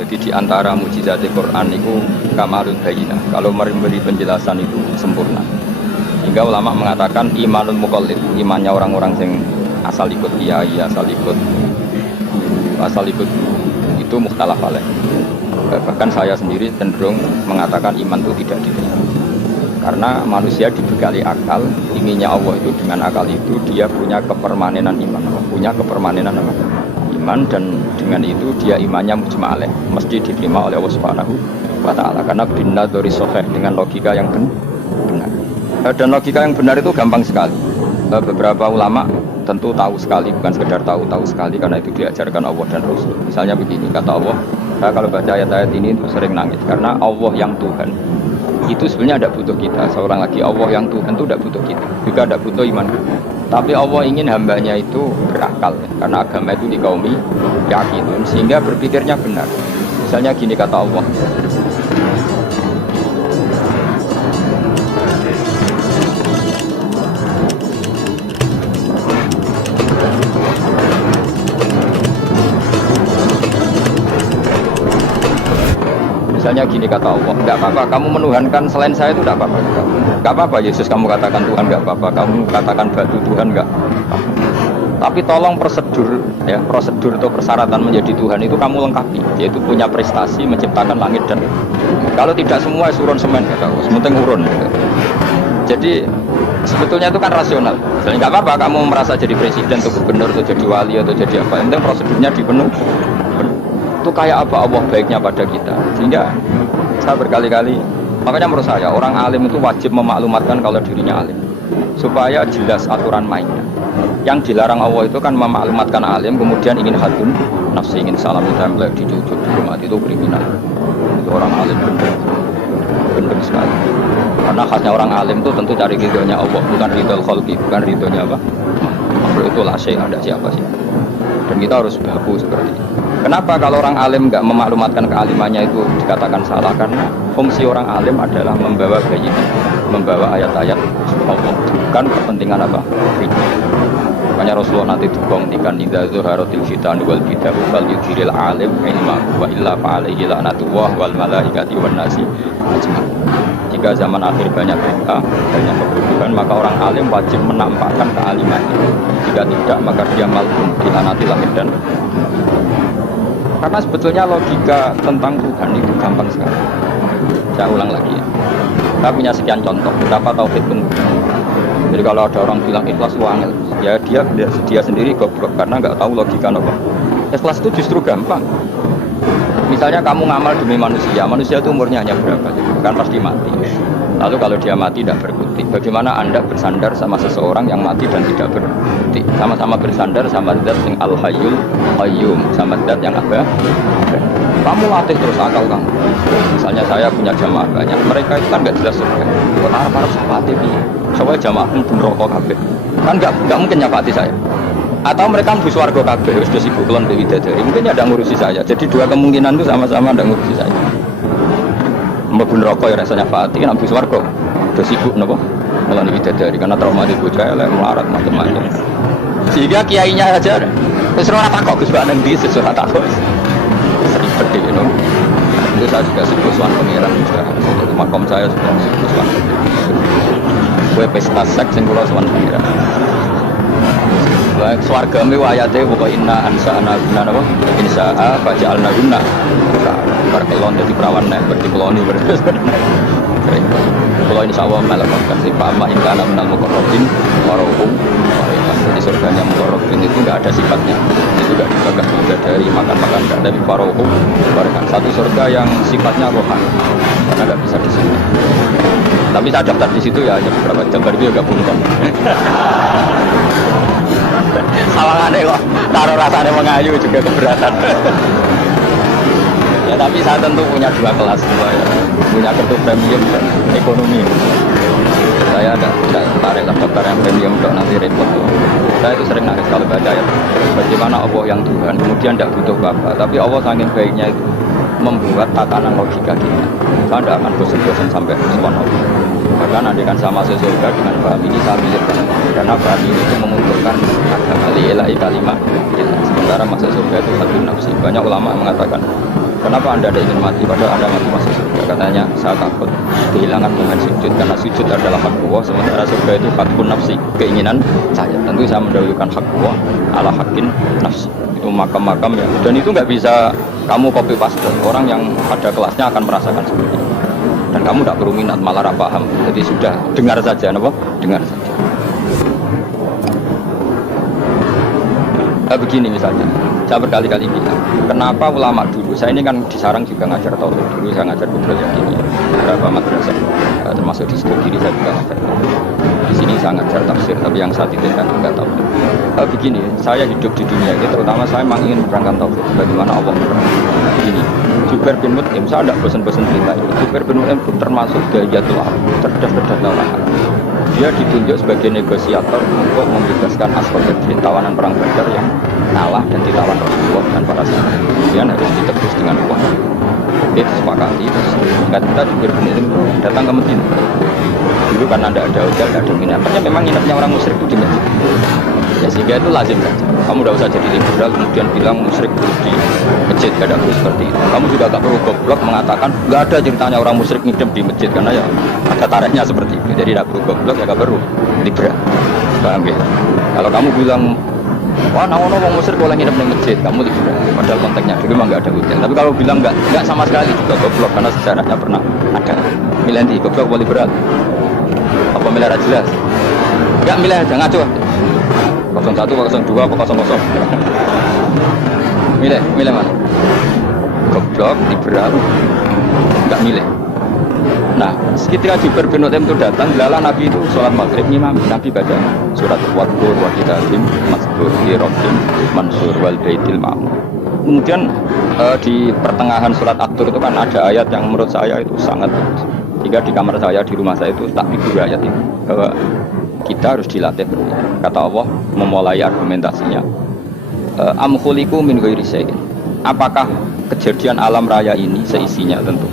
Jadi di antara mukjizat Quran itu kamalul bayyinah. Kalau memberi penjelasan itu sempurna. Hingga ulama mengatakan imanul muqallid, imannya orang-orang yang asal ikut kiai, asal ikut guru, asal ikut itu mukhtalaf alaih. Bahkan saya sendiri cenderung mengatakan iman itu tidak diterima. Karena manusia dibekali akal, inginnya Allah itu dengan akal itu dia punya kepermanenan iman, punya kepermanenan apa? Iman, dan dengan itu dia imannya mujma' alaih, mesti diterima oleh Allah Subhanahu wa taala karena binadzari shahih, dengan logika yang benar. Dan logika yang benar itu gampang sekali. Beberapa ulama tentu tahu sekali, bukan sekedar tahu sekali karena itu diajarkan Allah dan Rasul. Misalnya begini, kata Allah, saya kalau baca ayat-ayat ini itu sering nangis karena Allah yang Tuhan itu sebenarnya tidak butuh kita. Seorang lagi, Allah yang Tuhan itu tidak butuh kita, juga tidak butuh iman. Tapi Allah ingin hambanya itu berakal ya. Karena agama itu dikaumi yakinun, sehingga berpikirnya benar. Misalnya gini kata Allah, misalnya gini kata Allah, enggak apa-apa kamu menuhankan selain saya itu enggak apa-apa. Enggak apa-apa Yesus kamu katakan Tuhan, enggak apa-apa kamu katakan batu Tuhan, enggak apa-apa. Tapi tolong prosedur ya, prosedur atau persyaratan menjadi Tuhan itu kamu lengkapi, yaitu punya prestasi menciptakan langit dan kalau tidak semua urun semen kata Allah, sementing urun. Jadi sebetulnya itu kan rasional. Jadi enggak apa-apa kamu merasa jadi presiden atau gubernur atau jadi wali atau jadi apa, yang penting prosedurnya dipenuhi. Itu kayak apa Allah baiknya pada kita, sehingga saya berkali-kali, makanya menurut saya orang alim itu wajib memaklumatkan kalau dirinya alim supaya jelas aturan mainnya. Yang dilarang Allah itu kan memaklumatkan alim kemudian ingin hadun nafsi, ingin salam ditempel dicucuk di rumah, itu kriminal. Itu orang alim benar sekali, karena khasnya orang alim itu tentu cari ridhonya Allah, bukan ridho khalqi, bukan ridhonya apa makhluk. Itu lah saya, ada siapa sih, dan kita harus baku seperti itu. Kenapa kalau orang alim nggak memaklumatkan kealimannya itu dikatakan salah? Karena fungsi orang alim adalah membawa bayyinah, membawa ayat-ayat Allah, bukan kepentingan apa? Makanya Rasulullah nanti dibongtikan idza zuharatil fitan wal bidah wal yudhiril alim ilma wa illa fa'alaihi la'natullah wal malaikati wan nasi ajma'in. Jika zaman akhir banyak bid'ah, banyak kebodohan, maka orang alim wajib menampakkan kealimannya. Jika tidak, maka dia mal'un, dilaknati langit dan karena sebetulnya logika tentang Tuhan itu gampang sekali. Saya ulang lagi ya. Saya punya sekian contoh betapa tauhid penting. Jadi kalau ada orang bilang ikhlas wangel, ya dia sendiri goblok karena nggak tahu logika apa. Ikhlas itu justru gampang. Misalnya kamu ngamal demi manusia, manusia itu umurnya hanya berapa? Kan pasti mati. Lalu kalau dia mati tidak berkutik, bagaimana Anda bersandar sama seseorang yang mati dan tidak berkutik? Sama-sama bersandar sama zat yang al-hayyul qayyum, sama zat yang apa? Kamu latih terus akal kamu. Misalnya saya punya jamaah banyak, mereka itu kan nggak jelas surga. Para sahabat ini, soalnya jamaah pun rokok kabeh. Kan nggak mungkin nyapati saya. Atau mereka mbus warga kabeh, sudah sibuk kelon dewi dadari. Mungkin ada ngurusi saya. Jadi dua kemungkinan itu sama-sama ada ngurusi saya. Mbun rokok ya rasanya Fatih, kan ambus warga udah sibuk nopo malah dari karena trauma di bocah elek melarat macam-macam. Sehingga kiainya aja sesuatu takut Gus Pak nang di sesuatu takut seribet deh no. Itu saya juga sebut suan pangeran sudah itu makom saya sudah sebut suan gue pesta seks yang kula suan pangeran. Swarga mi wayate pokoke inna ansa'na guna napa insa'a faja'alna guna berkelon dadi perawan nek berkeloni berdes. Kalau insyaallah melakukan sifat ma ingkana minal muqarrabin warohum. Jadi surganya muqarrabin itu enggak ada sifatnya. Itu enggak dibakar dari makan-makan enggak, tapi warohum barikan. Satu surga yang sifatnya rohani. Karena enggak bisa di sini. Tapi saya daftar di situ ya hanya beberapa jam baru juga bungkam. Sawangannya kok taruh rasanya mengayu juga keberatan. Ya tapi saya tentu punya dua kelas dua ya. Punya kartu premium dan ekonomi. Saya tidak tertarik lah daftar yang premium dok, nanti repot tuh. Saya itu sering nangis kalau baca ya. Bagaimana Allah yang Tuhan kemudian tidak butuh apa, tapi Allah saking baiknya itu membuat tatanan logika kita. Saya tidak akan bosan-bosan sampai soal Allah. Bahkan andikan sama surga dengan paham ini saya pilihkan karena paham ini itu menguntungkan agama li'ilai kalimat. Sementara masuk surga itu satu nafsi. Banyak ulama mengatakan Kenapa Anda ada ingin mati? Padahal Anda mati masuk surga. Katanya, saya takut kehilangan momen sujud. Karena sujud adalah hak Allah. Sementara surga itu hakun nafsi. Keinginan saya. Tentu saya mendahulukan hak Allah ala hakin nafsi. Itu makam-makam ya. Dan itu nggak bisa kamu copy paste. Orang yang pada kelasnya akan merasakan seperti itu. Dan kamu tidak perlu minat, malah paham. Jadi sudah dengar saja, apa? Dengar saja. Nah, begini misalnya, saya berkali-kali bilang, kenapa ulama dulu, saya ini kan di Sarang juga ngajar tauhid dulu, saya ngajar Kudrol Yakini, beberapa madrasah, termasuk di studi diri saya juga ngajar. Di sini saya ngajar tafsir, tapi yang saya titipkan enggak tahu. Begini, saya hidup di dunia ini, terutama saya memang ingin menerangkan tauhid, bagaimana Allah menerangkan. Begini, Jubair bin Mut'im, saya tidak bosan-bosan cerita itu. Jubair bin Mut'im itu termasuk Dahiyatul Arab, cerdas-cerdas orang Arab. Dia ditunjuk sebagai negosiator untuk membebaskan Aswad Badrin, tawanan perang Badar yang kalah dan ditawan Rasulullah dan para sahabat. Kemudian harus ditebus dengan uang. Itu sepakati, terus singkat kita Jubair bin Mut'im datang ke Medina. Dulu karena tidak ada hotel, tidak ada nginapnya, memang nginapnya orang musyrik itu di masjid. Ya sehingga itu lazim saja. Kamu tidak usah jadi liberal kemudian bilang musyrik terus di masjid, tidak perlu seperti itu. Kamu juga tidak perlu goblok mengatakan nggak ada ceritanya orang musyrik ngidam di masjid, karena ya ada tariknya seperti itu. Jadi tidak perlu goblok, ya tidak perlu liberal. Paham ya? Kalau kamu bilang wah, naono orang musyrik boleh ngidam di masjid, kamu liberal. Padahal konteksnya dulu memang nggak ada hotel. Tapi kalau bilang nggak sama sekali juga goblok, karena sejarahnya pernah ada. Milih di goblok boleh liberal. Apa milih jelas? Nggak milih aja ngaco. 01, 02, 00. Milih mana? Goblok, liberal, nggak milih. Nah, ketika Jubair bin Mut'im itu datang, lala Nabi itu sholat maghrib ngimam. Nabi baca surat Waddur wa kitabim masdur li rabbim mansur wal baitil ma'mur. Kemudian di pertengahan surat At-Tur itu kan ada ayat yang menurut saya itu sangat bagus. Jika di kamar saya, di rumah saya itu tak pikir ayat ini bahwa kita harus dilatih berpikir. Kata Allah memulai argumentasinya, am khuliqu min ghairi syai'in. Apakah kejadian alam raya ini seisinya tentu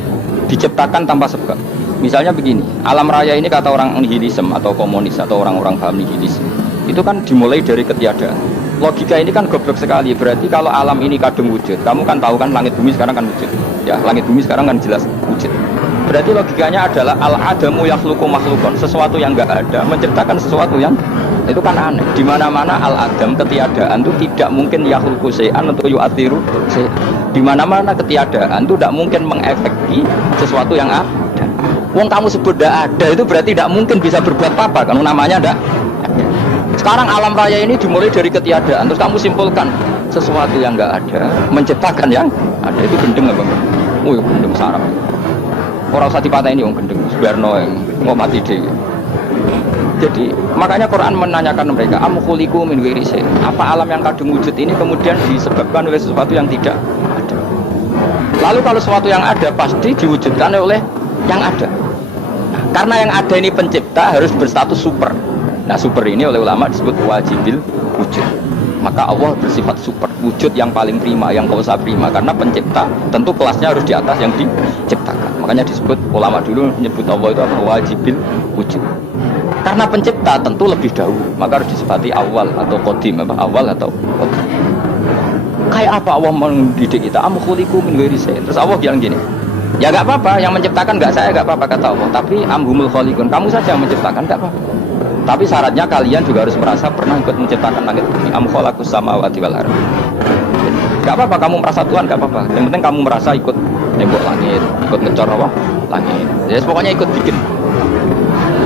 diciptakan tanpa sebab? Misalnya begini, alam raya ini kata orang nihilisme atau komunis atau orang-orang paham nihilisme, itu kan dimulai dari ketiadaan. Logika ini kan goblok sekali. Berarti kalau alam ini kadung wujud, kamu kan tahu kan langit bumi sekarang kan wujud. Ya, langit bumi sekarang kan jelas wujud. Berarti logikanya adalah al-adamu yakhluqu makhlukon, sesuatu yang enggak ada menciptakan sesuatu yang itu kan aneh. Di mana-mana al-adam ketiadaan itu tidak mungkin yakhluqu syai'an atau yu'athiru syai'an. Di mana-mana ketiadaan itu tidak mungkin mengefeki sesuatu yang ada. Wong kamu sebut tidak ada itu berarti tidak mungkin bisa berbuat apa-apa kan namanya tidak. Sekarang alam raya ini dimulai dari ketiadaan, terus kamu simpulkan sesuatu yang enggak ada menciptakan yang ada, itu gendeng apa? Oh, gendeng sarap. Orang usah dipatah ini orang gendeng, Subarno yang mau mati deh. Jadi makanya Quran menanyakan mereka, am khuliqu min ghairi syai'. Apa alam yang kadung wujud ini kemudian disebabkan oleh sesuatu yang tidak ada? Lalu kalau sesuatu yang ada pasti diwujudkan oleh yang ada. Nah, karena yang ada ini pencipta harus berstatus super. Nah super ini oleh ulama disebut wajibil wujud. Maka Allah bersifat super, wujud yang paling prima, yang kausa prima. Karena pencipta tentu kelasnya harus di atas yang diciptakan. Makanya disebut ulama dulu menyebut Allah itu apa? Wajibil wujud. Karena pencipta tentu lebih dahulu, maka harus disifati awal atau qadim, apa? Awal atau qadim. Kayak apa Allah mendidik kita? Am khuliqu min ghairi syai'. Terus Allah bilang gini, ya enggak apa-apa, yang menciptakan enggak saya, enggak apa-apa kata Allah. Tapi amhumul khaliqun, kamu saja yang menciptakan, enggak apa-apa. Tapi syaratnya kalian juga harus merasa pernah ikut menciptakan langit bumi. Am khalaqus samawati wal ardh. Enggak apa-apa kamu merasa Tuhan, enggak apa-apa. Yang penting kamu merasa ikut nembok langit, ikut ngecor apa? Langit. Ya pokoknya ikut bikin.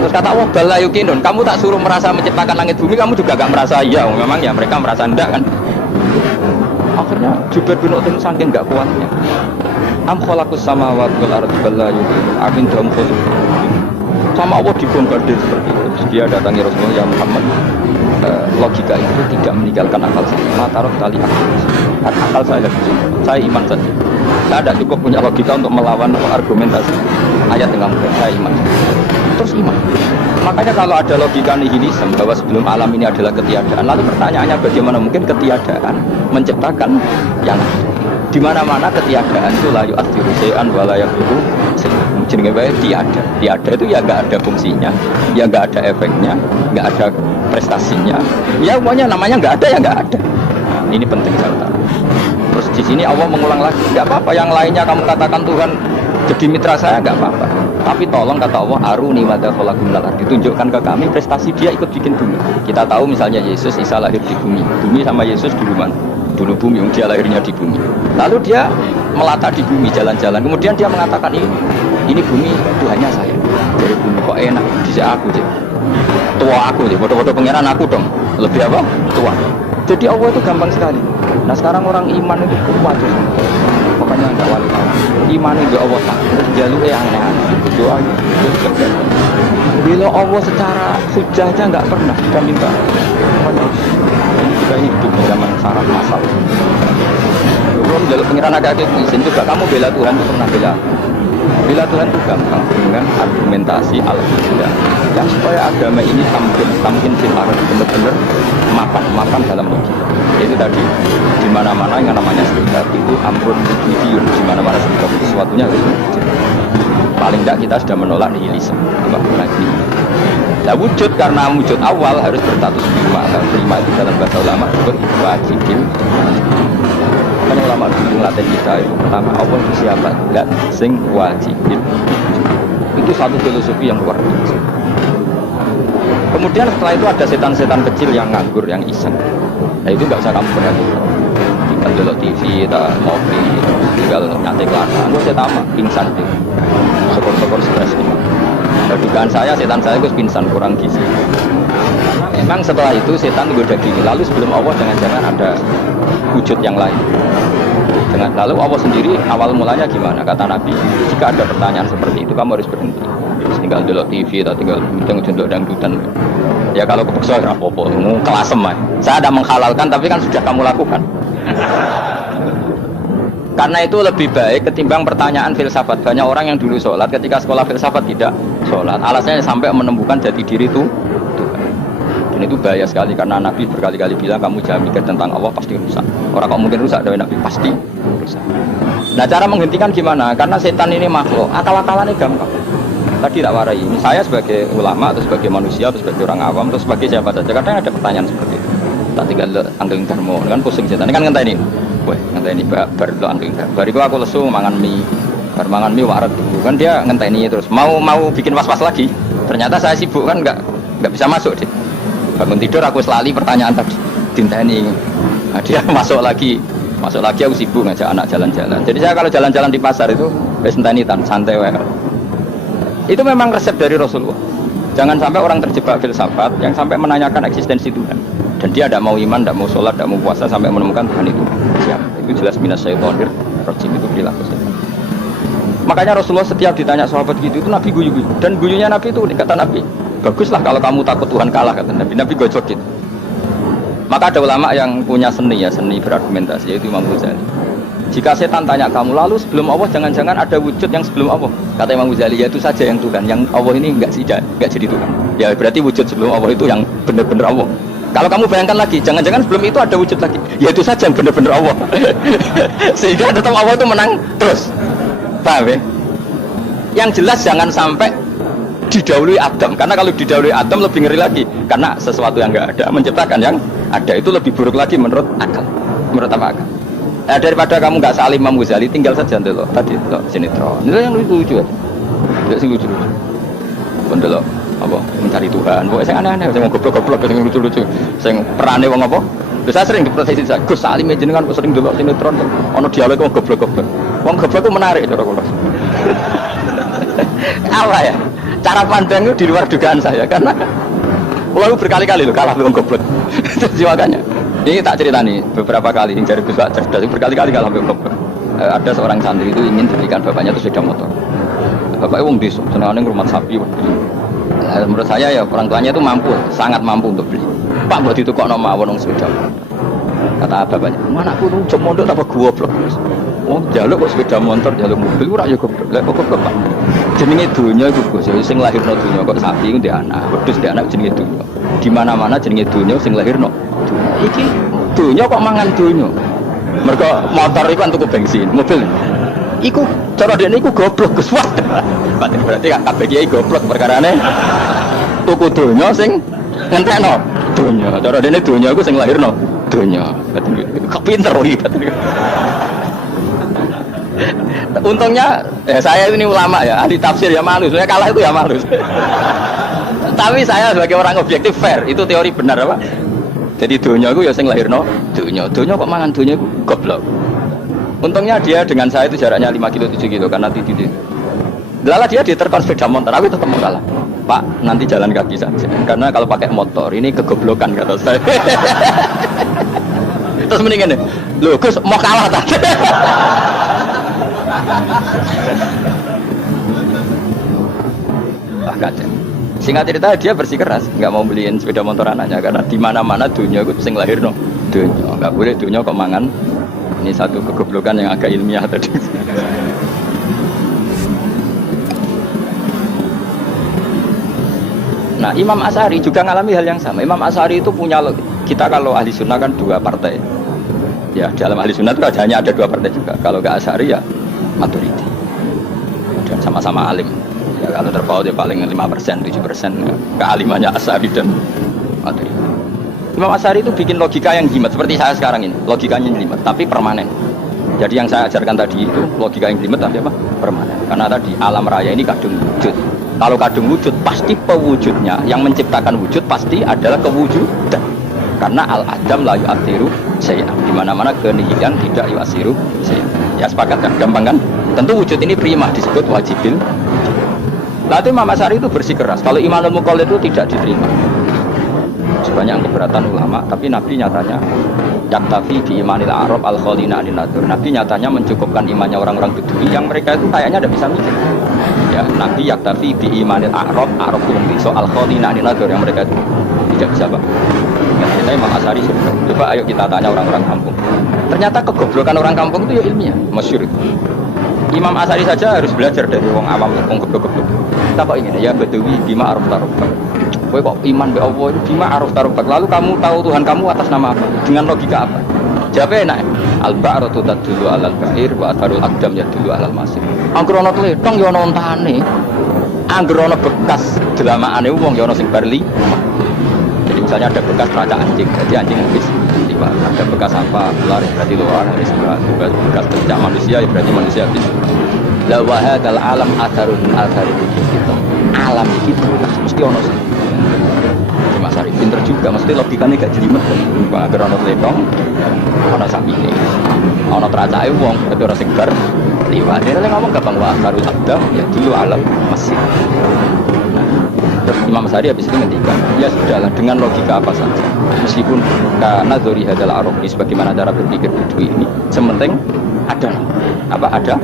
Terus kata Allah, bala yukinun, kamu tak suruh merasa menciptakan langit bumi, kamu juga enggak merasa iya. Memang ya mereka merasa enggak kan. Akhirnya Jubair bin Mut'im saking enggak kuatnya. Am khalaqus samawati wal ardh bala yukinun. Amin dam khuluq. Sama Allah dibombardir seperti itu. Terus dia datangi Rasulullah, ya Muhammad, logika itu tidak meninggalkan akal saya. Matarok tali akal saya lebih cukup. Saya iman saja. Saya tidak cukup punya logika untuk melawan argumentasi ayat dengan saya iman. Terus iman. Makanya kalau ada logika nihilisme bahwa sebelum alam ini adalah ketiadaan, lalu pertanyaannya bagaimana mungkin ketiadaan menciptakan yang di mana-mana ketiadaan itu la yu'athiru syai'an wa la yakhluqu syai'an. Jenenge wae tiada. Tiada itu ya enggak ada fungsinya, ya enggak ada efeknya, enggak ada prestasinya. Ya pokoknya namanya enggak ada ya enggak ada. Nah, ini penting saya tahu. Terus di sini Allah mengulang lagi, nggak apa-apa yang lainnya kamu katakan Tuhan jadi mitra saya, nggak apa-apa. Tapi tolong kata Allah, aruni madza khalaqu minal ardi, ditunjukkan ke kami prestasi dia ikut bikin bumi. Kita tahu misalnya Yesus, Isa lahir di bumi. Bumi sama Yesus dulu mana? Dulu bumi, dia lahirnya di bumi. Lalu dia melata di bumi, jalan-jalan. Kemudian dia mengatakan ini bumi Tuhannya saya. Dari bumi kok enak, di aku sih. Tua aku sih, bodoh-bodoh pangeran aku dong. Lebih apa? Tua. Jadi Allah itu gampang sekali. Nah sekarang orang iman itu kuat tuh. Makanya ada wali iman itu Allah tak jalur yang aneh-aneh doa bila Allah secara hujahnya nggak pernah kita minta ini kita hidup di zaman syarat masal belum jalur pengiran agak izin juga kamu bela Tuhan itu pernah bela Tuhan itu gampang dengan argumentasi al-huda yang supaya agama ini tampil silakan benar-benar mapan dalam logika itu tadi di mana-mana yang namanya serikat itu amrun bidiyun di mana-mana serikat sesuatunya harus paling tidak kita sudah menolak nihilisme lagi. Nah wujud karena wujud awal harus berstatus prima itu dalam bahasa ulama disebut wajibin. Kan ulama dulu ngelatih kita itu pertama Allah itu siapa? Enggak sing wajibin. Itu satu filosofi yang luar biasa. Kemudian setelah itu ada setan-setan kecil yang nganggur, yang iseng. Nah itu nggak usah kamu perhatikan. Tinggal dulu TV, ngopi, tinggal nyantai kelana. Itu saya tamat, pingsan gitu. Syukur-syukur stres gitu. Nah, dugaan saya, setan saya itu pingsan, kurang gizi. Memang setelah itu setan goda gini. Lalu sebelum Allah jangan-jangan ada wujud yang lain. Lalu Allah sendiri awal mulanya gimana? Kata Nabi, jika ada pertanyaan seperti itu kamu harus berhenti. Tinggal dulu TV atau tinggal dulu dangdutan. Ya kalau kepeksa ya apa-apa, kelasem aja. Saya ada menghalalkan tapi kan sudah kamu lakukan. Karena itu lebih baik ketimbang pertanyaan filsafat. Banyak orang yang dulu sholat ketika sekolah filsafat tidak sholat. Alasannya sampai menemukan jati diri itu Tuhan. Dan itu bahaya sekali karena Nabi berkali-kali bilang kamu jangan mikir tentang Allah pasti rusak. Orang kok mungkin rusak dari Nabi pasti rusak. Nah cara menghentikan gimana? Karena setan ini makhluk, akal-akalannya gampang. Tadi tak warai, ini saya sebagai ulama atau sebagai manusia atau sebagai orang awam atau sebagai siapa saja kadang ada pertanyaan seperti itu. Tak tinggal angling darmo kan pusing setan ini kan ngenteni. Wah, ngenteni baru lo angling darmo. Bariku aku lesu mangan mie. Bar mangan mie waret dulu kan dia ngenteni terus mau bikin was-was lagi. Ternyata saya sibuk kan enggak bisa masuk deh. Bangun tidur aku selali pertanyaan tadi. Dinteni. Nah, dia masuk lagi aku sibuk ngajak anak jalan-jalan. Jadi saya kalau jalan-jalan di pasar itu wis enteni santai wae. Itu memang resep dari Rasulullah. Jangan sampai orang terjebak filsafat yang sampai menanyakan eksistensi Tuhan. Dan dia tidak mau iman, tidak mau sholat, tidak mau puasa sampai menemukan Tuhan itu siapa. Itu jelas minas syaitonir rajim itu perilaku setan. Makanya Rasulullah setiap ditanya sahabat gitu itu Nabi guyu-guyu. Dan guyunya Nabi itu kata Nabi, baguslah kalau kamu takut Tuhan kalah kata Nabi. Nabi gojok gitu. Maka ada ulama yang punya seni berargumentasi yaitu Imam Ghazali. Jika setan tanya kamu, lalu sebelum Allah jangan-jangan ada wujud yang sebelum Allah. Kata Imam Ghazali, ya itu saja yang Tuhan. Yang Allah ini enggak jadi Tuhan. Ya berarti wujud sebelum Allah itu yang benar-benar Allah. Kalau kamu bayangkan lagi, jangan-jangan sebelum itu ada wujud lagi. Ya itu saja yang benar-benar Allah. Sehingga tetap Allah itu menang terus. Paham ya? Yang jelas jangan sampai didahului Adam. Karena kalau didahului Adam lebih ngeri lagi. Karena sesuatu yang enggak ada menciptakan yang ada itu lebih buruk lagi menurut akal. Menurut apa akal? Daripada kamu nggak salim Imam Ghazali, tinggal saja dulu tadi lo sinetron. Itu yang lucu aja. Tidak sih lucu. Bendelo apa mencari Tuhan. Pokoknya saya aneh-aneh, saya mau goblok-goblok, saya lucu-lucu. Saya perane wong apa? Saya sering diproteksi saya. Gus Salim jenengan sering dulu sinetron. Ono dialog wong goblok-goblok. Wong goblok itu menarik cara kula. Apa ya? Cara pandang itu di luar dugaan saya karena lalu berkali-kali lo kalah wong goblok. Jadi makanya. Ini tak cerita nih, beberapa kali yang jari besar cerdas berkali-kali kalau sampai goblok. Ada seorang santri itu ingin belikan bapaknya itu sepeda motor. Bapaknya wong desa, senangnya rumah sapi. Menurut saya ya orang tuanya itu mampu, sangat mampu untuk beli. Pak buat itu kok nama awon sepeda motor. Kata bapaknya, mana aku tuh cuma mondok apa goblok. Oh jaluk kok sepeda motor, jaluk mobil ora ya goblok. Lah kok goblok Pak. Jenenge dunya iku Gus, sing lahirno dunya kok sapi ku ndek anak, wedhus ndek anak jenenge dunya. Di mana-mana jenenge dunya sing lahirno. Iki dunya kok mangan dunya. Mergo motor iku kan tuku bensin, mobil. Iku cara dene iku goblok Gus. Berarti kan kabeh kiai goblok perkarane. Tuku dunya sing ngentekno dunya. Cara dene dunya iku sing lahirno dunia. Kok pinter gitu. Untungnya saya ini ulama ya, ahli tafsir ya malu, saya kalah itu ya malu. Tapi saya sebagai orang objektif fair, itu teori benar apa? Jadi dunia itu ya sing lahirno dunia kok mangan dunia itu goblok. Untungnya dia dengan saya itu jaraknya 5 kilo 7 kilo karena titik. Lala dia diterkon sepeda motor, aku tetap mau kalah. Pak, nanti jalan kaki saja. Karena kalau pakai motor ini kegoblokan kata saya. Terus mendingan nih, loh Gus mau kalah tak? Ah kacau. Singkat cerita dia bersikeras, nggak mau beliin sepeda motor anaknya karena di mana-mana dunia itu sing lahir no. Dunia nggak boleh dunia kok mangan. Ini satu kegoblokan yang agak ilmiah tadi. Nah, Imam Asy'ari juga mengalami hal yang sama. Imam Asy'ari itu punya, kita kalau ahli sunnah kan 2 partai. Ya, dalam ahli sunnah itu hanya ada 2 partai juga. Kalau nggak Asy'ari ya Maturidi. Dan sama-sama alim. Ya, kalau terpaut ya paling 5%, 7% ya. Kealimannya Asy'ari dan Maturidi. Imam Asy'ari itu bikin logika yang jimat seperti saya sekarang ini. Logikanya jimat, tapi permanen. Jadi yang saya ajarkan tadi itu logika yang jimat tapi apa? Permanen. Karena tadi alam raya ini kadung wujud. Kalau kadung wujud pasti pewujudnya, yang menciptakan wujud pasti adalah kewujudan. Karena al-adam la yu'athiru syai'an. Di mana-mana kenihilan tidak yu'athiru syai'an. Ya sepakat kan? Gampang kan? Tentu wujud ini prima disebut wajibil. Lalu Imam Asy'ari itu bersikeras. Kalau imanul muqallid itu tidak diterima. Sebanyak keberatan ulama, tapi Nabi nyatanya yaktafi bi imanil arab al-khalina anin nadur. Nabi nyatanya mencukupkan imannya orang-orang Bedui yang mereka itu kayaknya tidak bisa mikir. Ya, Nabi yaktafi bi imanil arab itu bisa al-khalina anin nadur yang mereka itu tidak bisa, Pak. Ya, kita Imam Asy'ari coba ayo kita tanya orang-orang kampung. Ternyata kegoblokan orang kampung itu ya ilmiah, masyhur. Imam Asy'ari saja harus belajar dari wong awam, wong goblok-goblok. Kita kok ingin ya Bedui bima araf taruf. Kowe kok iman be Allah itu bima araf tarubak. Lalu kamu tahu Tuhan kamu atas nama apa? Dengan logika apa? Jawabnya enak. Al-ba'ratu tadullu 'alal ba'ir wa atharul aqdam yadullu 'alal masir. Angger ana tletong ya ana ontane. Angger ana bekas delamaane wong ya ana sing barli. Jadi misalnya ada bekas raca anjing, jadi anjing habis liwat. Ada bekas apa? Ular berarti ular habis liwat. Bekas terjak manusia ya berarti manusia habis. La wa hadzal alam atharun atharul kita. Alam iki mesti ana sing Mas Ari pinter juga, mesti logikanya gak jelimet kan. Agar ada letong, ada sapi ini, ada teracai uang, itu orang segar. Liwat dia ngomong gampang wah baru ada, ya dulu alam masih. Nah, Imam Asy'ari habis itu ngendikan, ya sudahlah dengan logika apa saja, meskipun karena dzori hadal arabi sebagaimana cara berpikir Bedui ini, sementing ada, apa ada.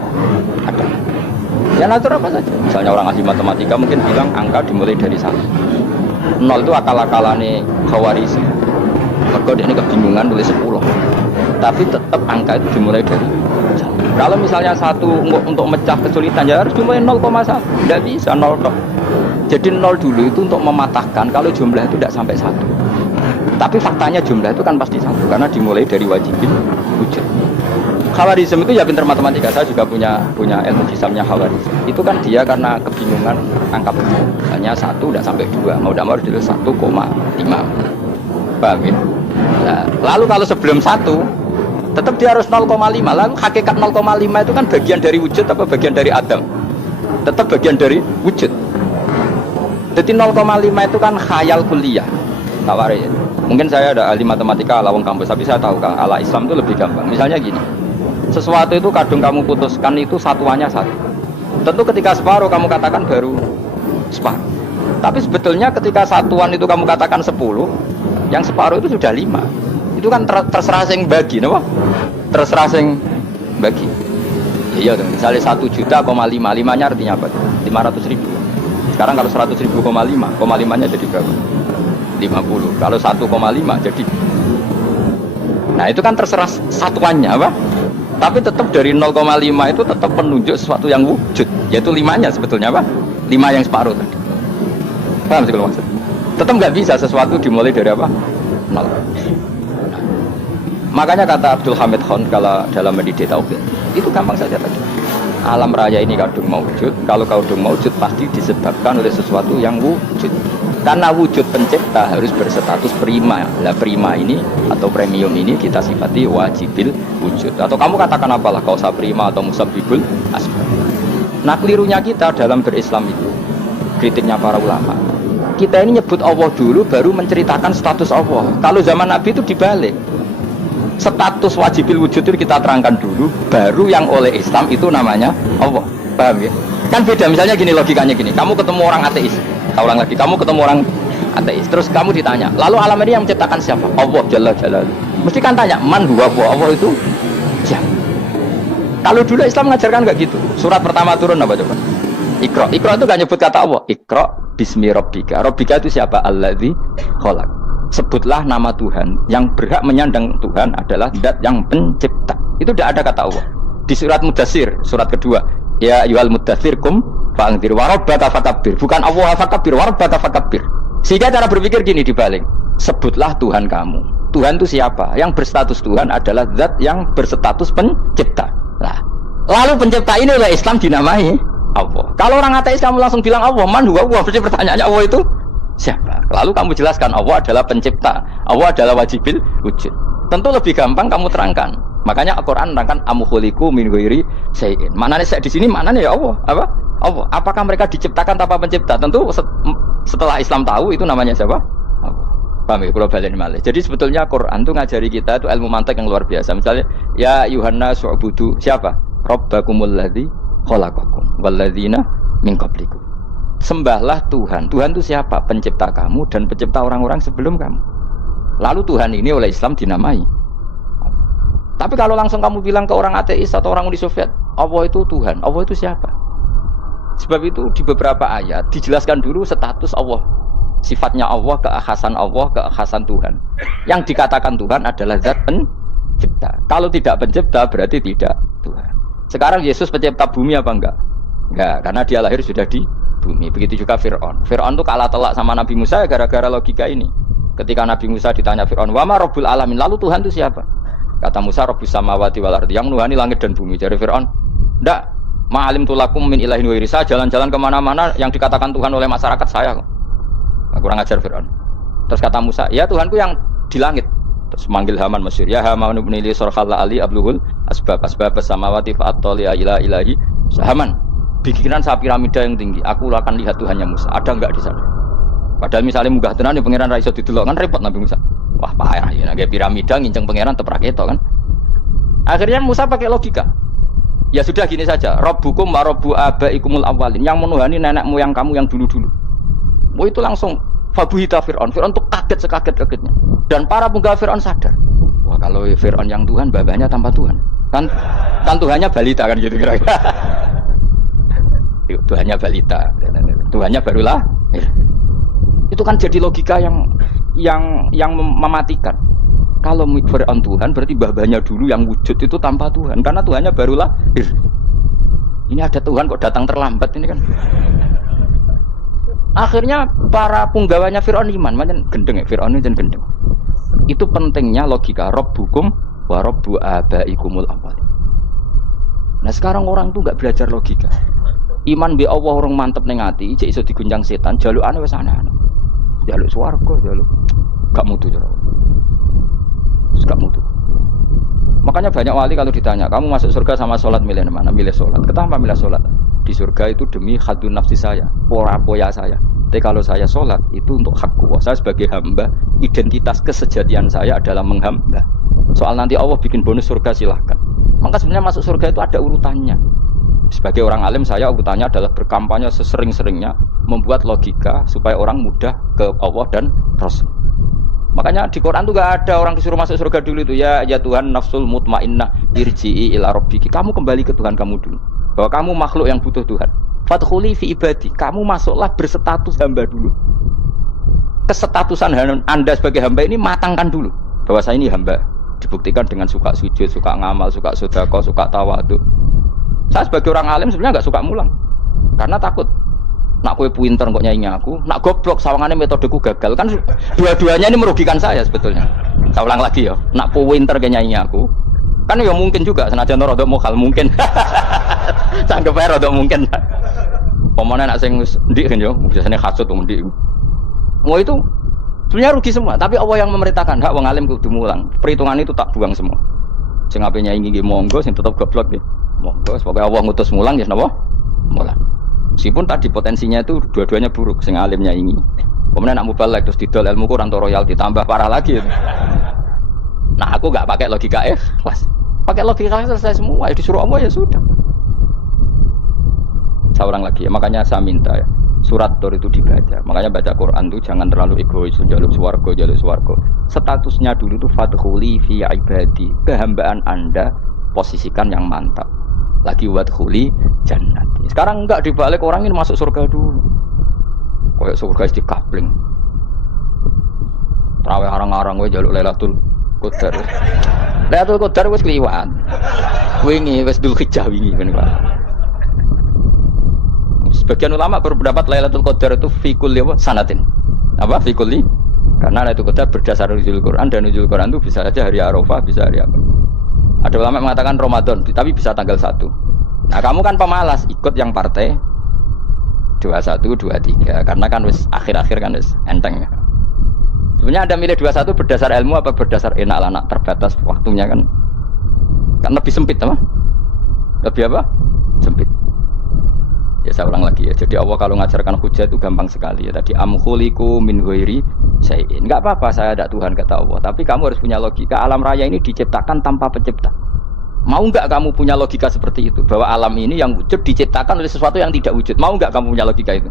Ya natural apa saja. Misalnya orang ahli matematika mungkin bilang angka dimulai dari 1. 0 itu akal-akalane Khawarij. Mergo dia ini kebingungan nulis 10. Tapi tetap angka itu dimulai dari 1. Kalau misalnya 1 untuk mecah kesulitan ya harus dimulai 0,1. Tidak bisa 0 dong. Jadi 0 dulu itu untuk mematahkan kalau jumlah itu tidak sampai 1. Tapi faktanya jumlah itu kan pasti 1 karena dimulai dari wajibin wujud. Khawarizm itu ya pinter matematika, saya juga punya ilmu hisamnya Khawarizm. Itu kan dia karena kebingungan angka besar. Hanya 1 udah sampai 2, mau tidak mau dulu 1,5. Paham ya? Nah, lalu kalau sebelum 1 tetap dia harus 0,5. Lalu hakikat 0,5 itu kan bagian dari wujud apa bagian dari Adam? Tetap bagian dari wujud. Jadi 0,5 itu kan khayal kuliah. Khawarizm. Mungkin saya ada ahli matematika ala wong kampus, tapi saya tahu kalau ala Islam itu lebih gampang. Misalnya gini. Sesuatu itu kadung kamu putuskan itu satuannya 1. Tentu ketika separuh kamu katakan baru separuh. Tapi sebetulnya ketika satuan itu kamu katakan 10, yang separuh itu sudah 5. Itu kan terserah sing bagi, no? Terserah sing bagi. Iya dong, misalnya 1,5 juta, 5-nya artinya apa? 500.000. Sekarang kalau 100.000,5, 5-nya jadi berapa? 50. Kalau 1,5 jadi. Nah itu kan terserah satuannya apa? Tapi tetap dari 0,5 itu tetap menunjuk sesuatu yang wujud, yaitu 5-nya sebetulnya apa? 5 yang separuh tadi. Paham sih kalau maksud? Tetap nggak bisa sesuatu dimulai dari apa? 0. Makanya kata Abdul Hamid Khan kalau dalam mendidik tauhid, itu gampang saja tadi. Alam raya ini kadung maujud, kalau kadung maujud pasti disebabkan oleh sesuatu yang wujud. Karena wujud pencipta harus berstatus prima. Lah prima ini atau premium ini kita sifati wajibil wujud. Atau kamu katakan apalah kausa prima atau musabbibul asbab. Nah kelirunya kita dalam berislam itu, kritiknya para ulama. Kita ini nyebut Allah dulu baru menceritakan status Allah. Kalau zaman Nabi itu dibalik. Status wajibil wujud itu kita terangkan dulu, baru yang oleh Islam itu namanya Allah. Paham ya? Kan beda, misalnya gini logikanya gini, kamu ketemu orang ateis, saya ulang lagi, kamu ketemu orang ateis, terus kamu ditanya, lalu alam ini yang menciptakan siapa? Allah Jalla Jalaluhu. Mesti kan tanya, man huwa Allah itu siapa? Kalau dulu Islam mengajarkan nggak gitu. Surat pertama turun apa coba? Iqra. Iqra itu nggak nyebut kata Allah. Iqra bismi rabbika. Rabbika itu siapa? Alladzi khalaq. Sebutlah nama Tuhan. Yang berhak menyandang Tuhan adalah zat yang pencipta. Itu tidak ada kata Allah. Di surat Mudatsir, surat kedua, ya ayyuhal mudatsir kum fa'anzir wa rabbaka fakabbir. Bukan Allah fakabbir, wa rabbaka fakabbir. Sehingga cara berpikir gini dibalik. Sebutlah Tuhan kamu. Tuhan itu siapa? Yang berstatus Tuhan adalah zat yang berstatus pencipta. Nah, lalu pencipta ini oleh Islam dinamai Allah. Kalau orang ateis kamu langsung bilang Allah, man huwa Allah. Berarti pertanyaannya Allah itu siapa? Lalu kamu jelaskan Allah adalah pencipta. Allah adalah wajibil wujud. Tentu lebih gampang kamu terangkan. Makanya Al-Quran menerangkan amukholiku min ghairi syai'in. Maknanya di sini maknanya ya Allah. Apa? Allah. Apakah mereka diciptakan tanpa pencipta? Tentu setelah Islam tahu itu namanya siapa? Allah. Paham ya? Kalau balik malih. Jadi sebetulnya Quran itu ngajari kita itu ilmu mantik yang luar biasa. Misalnya ya Yuhanna su'budu siapa? Rabbakumul ladzi khalaqakum walladzina min qablikum. Sembahlah Tuhan. Tuhan itu siapa? Pencipta kamu dan pencipta orang-orang sebelum kamu. Lalu Tuhan ini oleh Islam dinamai. Tapi kalau langsung kamu bilang ke orang ateis atau orang Uni Soviet, Allah itu Tuhan, Allah itu siapa? Sebab itu di beberapa ayat dijelaskan dulu status Allah. Sifatnya Allah, keakhasan Tuhan. Yang dikatakan Tuhan adalah zat pencipta. Kalau tidak pencipta berarti tidak Tuhan. Sekarang Yesus pencipta bumi apa enggak? Enggak, karena dia lahir sudah di bumi. Begitu juga Fir'aun. Fir'aun itu kalah telak sama Nabi Musa ya gara-gara logika ini. Ketika Nabi Musa ditanya Fir'aun, wa ma rabbul alamin, lalu Tuhan itu siapa? Kata Musa, Rabbus samawati wal ardi, yang menuhani langit dan bumi. Jadi Fir'aun, enggak, ma'alim tulakum min ilahin wa irisa, jalan-jalan kemana-mana yang dikatakan Tuhan oleh masyarakat saya. Kurang ajar Fir'aun. Terus kata Musa, ya Tuhanku yang di langit. Terus manggil Haman Mesir, ya Haman ibn Ili sorhalla ali abluhul asbab samawati fa'attoli ila ilahi. Haman, bikinan saya piramida yang tinggi, aku akan lihat Tuhannya Musa. Ada enggak di sana? Padahal misalnya munggah tenan yang pangeran ra iso didelok kan repot Nabi Musa. Wah payah ya, kayak piramida nginceng pangeran teprak itu kan. Akhirnya Musa pakai logika. Ya sudah gini saja, Rabbukum wa rabbu abaikumul awwalin, yang menuhani nenek moyang kamu yang dulu-dulu. Oh itu langsung fabuhita Fir'aun. Fir'aun tuh kaget sekaget-kagetnya. Dan para penggawa Fir'aun sadar. Wah kalau Fir'aun yang Tuhan, babanya tanpa Tuhan. Kan Tuhannya balita kan gitu kira-kira. Tuhannya balita. Tuhannya barulah. Itu kan jadi logika yang mematikan. Kalau Fir'aun Tuhan berarti babanya dulu yang wujud itu tanpa Tuhan, karena Tuhannya baru lahir. Ini ada Tuhan kok datang terlambat ini kan. Akhirnya para punggawanya Fir'aun iman, macam gendeng ya Fir'aun ini gendeng. Itu pentingnya logika Rabbukum wa rabbu abaikumul awwalin. Nah sekarang orang tuh nggak belajar logika. Iman be Allah orang mantep ning ati, cek iso diguncang setan, jalukane wis aneh-aneh. Jaluk swarga, jaluk gak mutu jero. Gak mutu. Makanya banyak wali kalau ditanya, kamu masuk surga sama sholat milih mana? Milih sholat. Kenapa milih sholat? Di surga itu demi khadun nafsi saya, poya saya. Tapi kalau saya sholat itu untuk hakku. Saya sebagai hamba, identitas kesejatian saya adalah menghamba. Soal nanti Allah bikin bonus surga silahkan. Maka sebenarnya masuk surga itu ada urutannya. Sebagai orang alim saya urutannya adalah berkampanye sesering-seringnya, membuat logika supaya orang mudah ke Allah dan Rasul. Makanya di Quran tuh gak ada orang disuruh masuk surga dulu itu ya Tuhan nafsul mutmainnah irji'i ila rabbiki. Kamu kembali ke Tuhan kamu dulu. Bahwa kamu makhluk yang butuh Tuhan. Fadkhuli fi ibadi. Kamu masuklah berstatus hamba dulu. Kesetatusan Anda sebagai hamba ini matangkan dulu. Bahwa saya ini hamba. Dibuktikan dengan suka sujud, suka ngamal, suka sedekah, suka tawadhu. Saya sebagai orang alim sebenarnya nggak suka mulang, karena takut. Nak kue pinter kok nyanyi aku, nak goblok sawangannya metodeku gagal kan. Dua-duanya ini merugikan saya sebetulnya. Saya ulang lagi ya, nak kue pinter kayak nyanyi aku, kan ya mungkin juga senajan rodok mokal mungkin. Sanggep aja rodok mungkin. Pemana nak sing ndik kan yo, biasanya hasud ndik. Mau itu sebenarnya rugi semua, tapi Allah yang memerintahkan hak wong alim kudu mulang. Perhitungan itu tak buang semua. Sing ape nyaingi nggih monggo, sing tetep goblok nggih. Monggo, pokoke Allah ngutus mulang ya napa? Mulang. Meskipun tadi potensinya itu dua-duanya buruk, sing alim nyaingi. Kemudian nak mubalek terus didol ilmu kurang to royalti tambah parah lagi. Nah, aku enggak pakai logika ikhlas. Pakai logika selesai semua, ya disuruh Allah ya sudah. Saya ulang lagi ya, makanya saya minta ya, surat Tur itu dibaca. Makanya baca Quran itu jangan terlalu egois, jaluk swarga. Statusnya dulu itu fadkhuli fi ibadi, kehambaan Anda posisikan yang mantap. Lagi wadkhuli jannati. Sekarang enggak dibalik, orang ini masuk surga dulu. Kayak surga di kapling. Terawih arang-arang kowe jaluk Lailatul Qadar. Lailatul Qadar wis kliwat. Wingi wis Dzulhijjah wingi kan Pak. Sebagian ulama berpendapat Lailatul Qadar itu fi kulli sanatin. Apa fi kulli? Karena Lailatul Qadar berdasar nuzul Quran, dan nuzul Quran itu bisa saja hari Arafah, bisa hari apa. Ada ulama mengatakan Ramadan, tapi bisa tanggal 1. Nah, kamu kan pemalas ikut yang partai 21, 23 karena kan wis akhir-akhir kan wis enteng ya. Sebenarnya Anda milih 21 berdasar ilmu apa berdasar enak lah, terbatas waktunya kan lebih sempit apa? Lebih apa? Sempit. Ya saya ulang lagi ya. Jadi Allah kalau ngajarkan hujah itu gampang sekali ya. Tadi amkhuliku min ghairi syai'in. Enggak apa-apa saya ada Tuhan kata Allah, tapi kamu harus punya logika. Alam raya ini diciptakan tanpa pencipta. Mau enggak kamu punya logika seperti itu? Bahwa alam ini yang wujud diciptakan oleh sesuatu yang tidak wujud. Mau enggak kamu punya logika itu?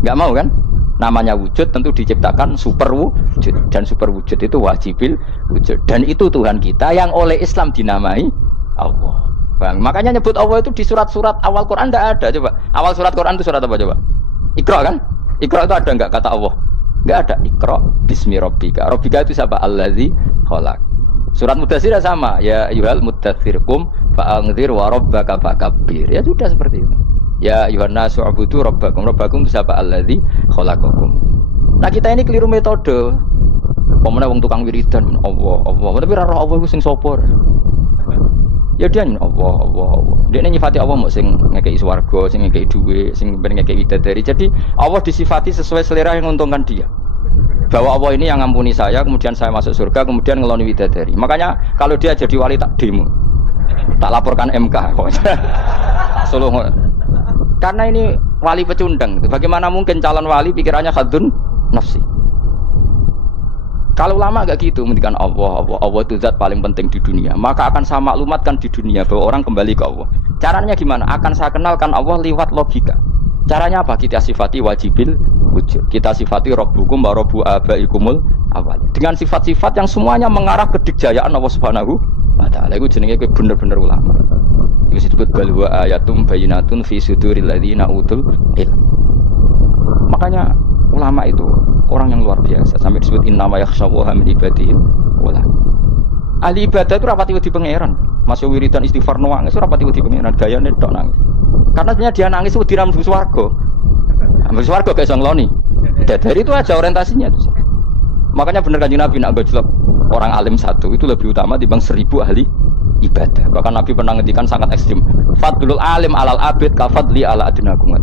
Enggak mau kan? Namanya wujud tentu diciptakan super wujud. Dan super wujud itu wajibil wujud. Dan itu Tuhan kita yang oleh Islam dinamai Allah. Bang, makanya nyebut Allah itu di surat-surat awal Quran enggak ada. Coba. Awal surat Quran itu surat apa coba? Iqra kan? Iqra itu ada enggak kata Allah? Enggak ada. Iqra bismi rabbika. Rabbika itu siapa? Allazi khalaq. Surat Mudatsir sama, ya ayyuhal mudatsir qum fa'anzir wa rabbaka fakabbir. Ya sudah seperti itu. Ya ayyuhan nasu ubudu rabbakum. Rabbakum itu siapa? Allazi khalaqakum. Nah, kita ini keliru metode. Pemene wong tukang wiridan Allah. Tapi ora roh Allah iku sing sapa? Ya dia Allah. Dia nyifati Allah mau sing ngekei swarga, sing ngekei dhuwit, sing ben ngekei widadari. Jadi Allah disifati sesuai selera yang menguntungkan dia. Bahwa Allah ini yang ngampuni saya, kemudian saya masuk surga, kemudian ngeloni widadari. Makanya kalau dia jadi wali tak demo, tak laporkan MK. Solo. Karena ini wali pecundang. Bagaimana mungkin calon wali pikirannya khadun nafsi? Kalau lama agak gitu, mendikan Allah itu zat paling penting di dunia. Maka akan saya maklumatkan di dunia bahwa orang kembali ke Allah. Caranya gimana? Akan saya kenalkan Allah lewat logika. Caranya apa? Kita sifati wajibil wujud. Kita sifati rabbukum wa rabbu abaikumul awal. Dengan sifat-sifat yang semuanya mengarah ke dikjayaan Allah Subhanahu wa taala. Iku jenenge kowe bener-bener ulama. Iku disebut bal wa ayatum bayyinatun fi suduril ladzina utul ilm. Makanya ulama itu orang yang luar biasa, sampai disebut innama yakhshawaha min ibadil ulama. Ahli ibadah itu rapati wedi pangeran. Masuk wiridan istighfar nangis rapati wedi pangeran, gayane tok nangis. Karena sebenarnya dia nangis wedi ra mlebu swarga. Mlebu swarga gak iso ngloni. Dari itu aja orientasinya itu. Makanya bener Kanjeng Nabi nak gojlok orang alim satu itu lebih utama dibanding 1000 ahli ibadah. Bahkan Nabi pernah ngendikan sangat ekstrim. Fadlul alim alal abid ka fadli ala adnakum.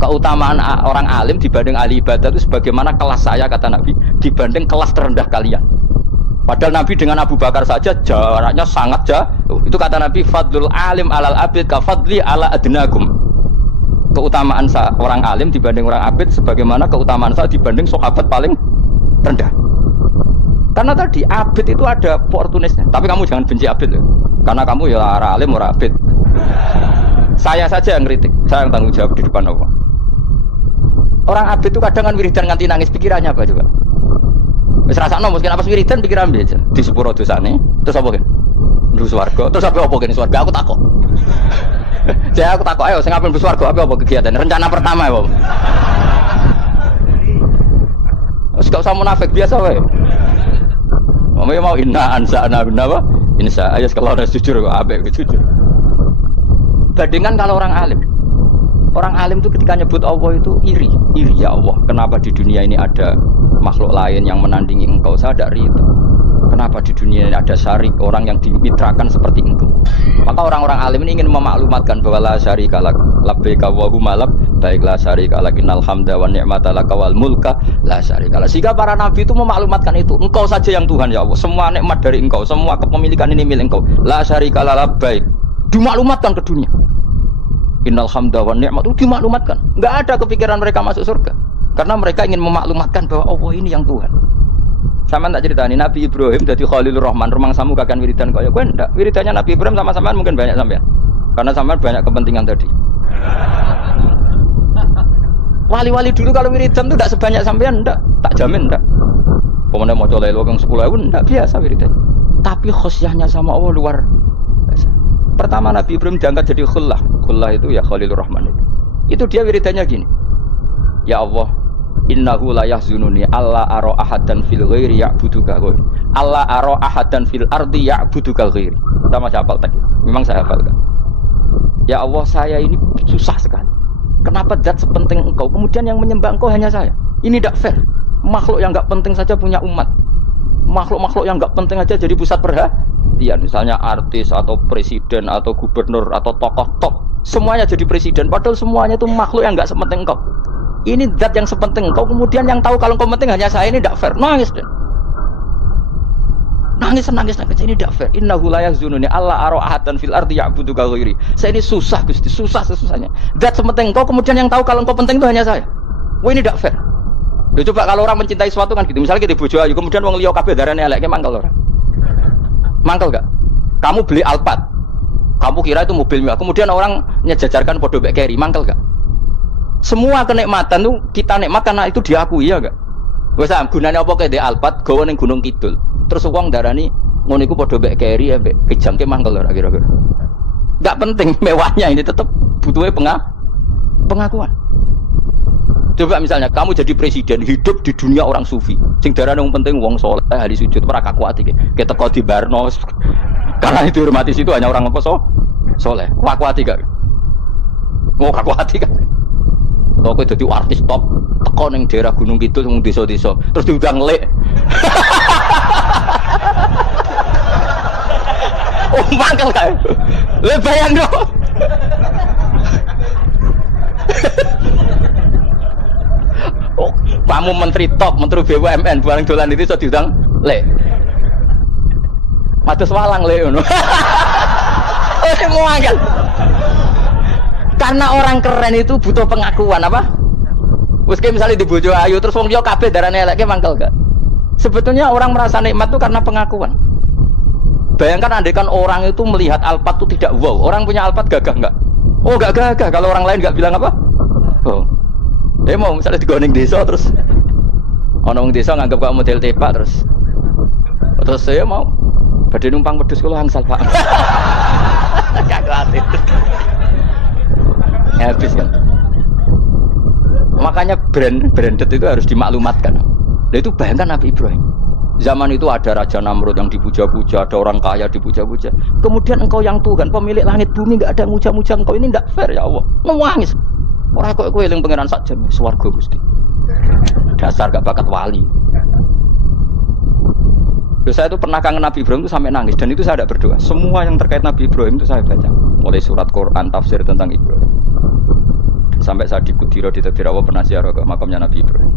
Keutamaan orang alim dibanding ahli ibadah itu sebagaimana kelas saya kata Nabi dibanding kelas terendah kalian. Padahal Nabi dengan Abu Bakar saja jaraknya sangat jauh. Itu kata Nabi fadlul alim alal abid ka fadli ala adnakum. Keutamaan orang alim dibanding orang abid sebagaimana keutamaan saya dibanding sahabat paling rendah. Karena tadi abid itu ada opportunisnya. Tapi kamu jangan benci abid loh. Karena kamu ya orang alim orang abid. Saya saja yang kritik, saya yang tanggung jawab di depan Allah. Orang abid itu kadang kan wiridan nganti nangis, pikirannya apa coba? Wis rasakno mungkin apa wiridan pikiran aja. Di sepuro dosane, terus apa kan? Mlebu swarga, terus apa kan swarga? Aku takok. Jadi aku takok ayo sing ape mlebu swarga apa kegiatan? Rencana pertama ya, Pak. Wis gak usah munafik biasa wae. Mau inna ansa'na binapa? Insya Allah kalau ada jujur kok apik jujur. Bandingkan kalau orang alim. Orang alim itu ketika nyebut Allah itu iri ya Allah. Kenapa di dunia ini ada makhluk lain yang menandingi engkau? Saya tidak ridho. Kenapa di dunia ini ada syarik orang yang dimitrakan seperti engkau? Maka orang-orang alim ini ingin memaklumatkan bahwa la syarika lak labbaika wa huma lak baik la syarika lak innal hamda wan ni'mata lak wal mulka la syarika lak. Sehingga para nabi itu memaklumatkan itu, engkau saja yang Tuhan ya Allah, semua nikmat dari engkau, semua kepemilikan ini milik engkau. La syarika lak labbaik. Dimaklumatkan ke dunia. Innal hamda wan ni'mata itu dimaklumatkan. Enggak ada kepikiran mereka masuk surga. Karena mereka ingin memaklumatkan bahwa Allah ini yang Tuhan. Sama tak ceritani Nabi Ibrahim jadi Khalilur Rahman, rumang samu kakan wiridan kaya kowe ndak. Wiridannya Nabi Ibrahim sama sampean mungkin banyak sampean. Karena sampean banyak kepentingan tadi. Wali-wali dulu kalau wiridan itu tidak sebanyak sampean ndak, tak jamin ndak. Pemene maca la ilaha illallah 10.000 ndak biasa wiridannya. Tapi khosyahnya sama Allah luar biasa. Pertama Nabi Ibrahim diangkat jadi khullah. Khullah itu ya Khalilur Rahman itu. Itu dia wiridannya gini. Ya Allah, innahu la yahzununi alla ara ahadan fil ghairi ya'buduka ghairi. Alla ara ahadan fil ardi ya'buduka ghairi. Sama saya hafal tadi. Memang saya hafalkan. Ya Allah, saya ini susah sekali. Kenapa zat sepenting engkau kemudian yang menyembah engkau hanya saya? Ini tidak fair. Makhluk yang enggak penting saja punya umat. Makhluk-makhluk yang enggak penting aja jadi pusat perhatian. Misalnya artis atau presiden atau gubernur atau tokoh top, semuanya jadi presiden. Padahal semuanya itu makhluk yang enggak sepenting engkau. Ini zat yang sepenting engkau, kemudian yang tahu kalau engkau penting hanya saya, ini tidak fair. Nangis deh. Nangis, ini tidak fair. Innahu la yahzununi alla ara ahadan fil ardi ya'buduka ghairi. Saya ini susah Gusti, susah sesusahnya. Zat sepenting engkau, kemudian yang tahu kalau engkau penting itu hanya saya. Wah, ini tidak fair. Loh, coba kalau orang mencintai sesuatu kan gitu. Misalnya kita bojo ayu, kemudian wong liya kabeh darane elek, mangkel orang. Mangkel enggak? Kamu beli Alphard. Kamu kira itu mobil mewah, kemudian orang nyejajarkan podo mek keri, mangkel enggak? Semua kenikmatan tuh kita nikmat karena itu diakui ya enggak? Wes gunanya apa kayak di Alphard gawe ning Gunung Kidul. Terus wong darani ngono iku padha mek keri ambek kejangke mangkel ora kira-kira. Enggak penting mewahnya, ini tetap butuhnya pengakuan. Coba misalnya kamu jadi presiden hidup di dunia orang sufi. Sing darane wong penting wong saleh ahli sujud ora kakuat iki. Keteko di Barno. Karena itu hormati situ hanya orang apa saleh. Kakuat iki gak? Mau kakuat iki kan? Kalau aku jadi artis top, teko ning daerah Gunung Kidul wong desa-desa, terus diundang lek. Oh, mangkel kae. Le bayang dong. Oh, kamu menteri top, menteri BUMN, barang dolan itu iso diundang lek. Matus walang lek ngono. Oh, mau mangkel. Karena orang keren itu butuh pengakuan apa? Wes misalnya di bojo ayu terus wong liya kabeh darane eleke mangkel gak? Sebetulnya orang merasa nikmat itu karena pengakuan. Bayangkan andaikan orang itu melihat Alphard itu tidak wow, orang punya Alphard gagah enggak? Oh, enggak gagah kalau orang lain enggak bilang apa? Oh. Mau misalnya digoning desa terus ana wong desa nganggep kok model tepak terus saya mau badhe numpang wedhus kula angsal, Pak. Gak kuatir. Habis kan. Makanya branded itu harus dimaklumatkan. Nah itu bayangkan Nabi Ibrahim. Zaman itu ada Raja Namrud yang dipuja-puja, ada orang kaya dipuja-puja. Kemudian engkau yang Tuhan, pemilik langit bumi, enggak ada yang muja-muja engkau, ini enggak fair ya Allah. Nangis. Ora kok kowe eling pangeran sak jam swarga Gusti. Dasar gak bakat wali. Loh, saya itu pernah kangen Nabi Ibrahim itu sampai nangis dan itu saya tidak berdoa. Semua yang terkait Nabi Ibrahim itu saya baca. Mulai surat Quran, tafsir tentang Ibrahim. Sampai saya di Kudiro di Tadirawa pernah ziarah ke makamnya Nabi Ibrahim.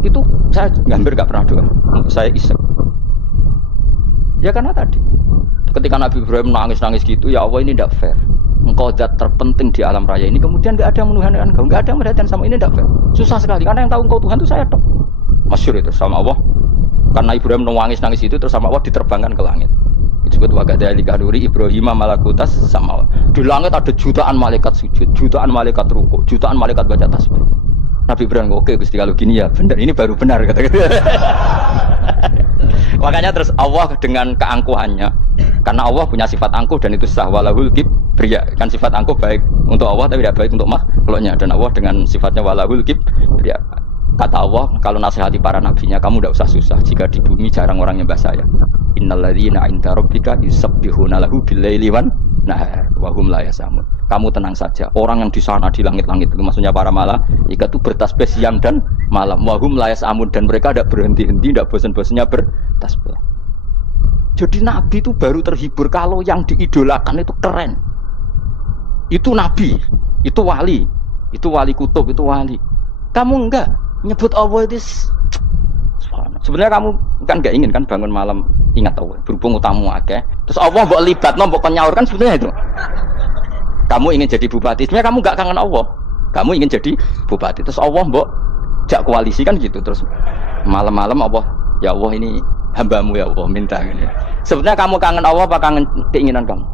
Itu saya hampir gak pernah doa. Saya isek. Ya karena tadi ketika Nabi Ibrahim nangis-nangis gitu, ya Allah ini tidak fair. Engkau zat terpenting di alam raya ini, kemudian gak ada yang menuhankan engkau, gak ada yang merhatikan sama ini, tidak fair. Susah sekali karena yang tahu engkau Tuhan itu saya dong. Masyhur itu sama Allah. Karena Ibrahim nangis-nangis itu terus sama Allah diterbangkan ke langit. Disebut wagadhalika nuri Ibrahim malakutas sama. Di langit ada jutaan malaikat sujud, jutaan malaikat rukuk, jutaan malaikat baca tasbih. Nabi Ibrahim oke Gusti kalau gini ya benar, ini baru benar kata-kata. Makanya terus Allah dengan keangkuhannya, karena Allah punya sifat angkuh dan itu sah walahul kibriya, kan sifat angkuh baik untuk Allah tapi tidak baik untuk makhluknya, dan Allah dengan sifatnya walahul kibriya. Kata Allah, kalau nasihati para nabinya, kamu tidak usah susah jika di bumi jarang orang nyembah saya. Innalladzina 'inda rabbika yusabbihuna lahu bil-laili wan nahar wa hum la yasamun. Kamu tenang saja. Orang yang di sana di langit-langit itu maksudnya para malaikat itu bertasbih siang dan malam. Wa hum la yasamun, dan mereka tidak berhenti-henti, tidak bosan-bosannya bertasbih. Jadi Nabi itu baru terhibur kalau yang diidolakan itu keren. Itu Nabi, itu wali kutub, itu wali. Kamu enggak nyebut Allah itu. Sebenarnya kamu kan enggak ingin kan bangun malam ingat Allah, berhubung utamu akeh. Terus Allah mbok libatno, mbok nyaur kan sebenarnya itu. Kamu ingin jadi bupati, sebenarnya kamu enggak kangen Allah. Kamu ingin jadi bupati, terus Allah mbok jak koalisi kan gitu. Terus malam-malam Allah, ya Allah ini hambamu ya Allah minta gini. Sebenarnya kamu kangen Allah apa kangen keinginan kamu?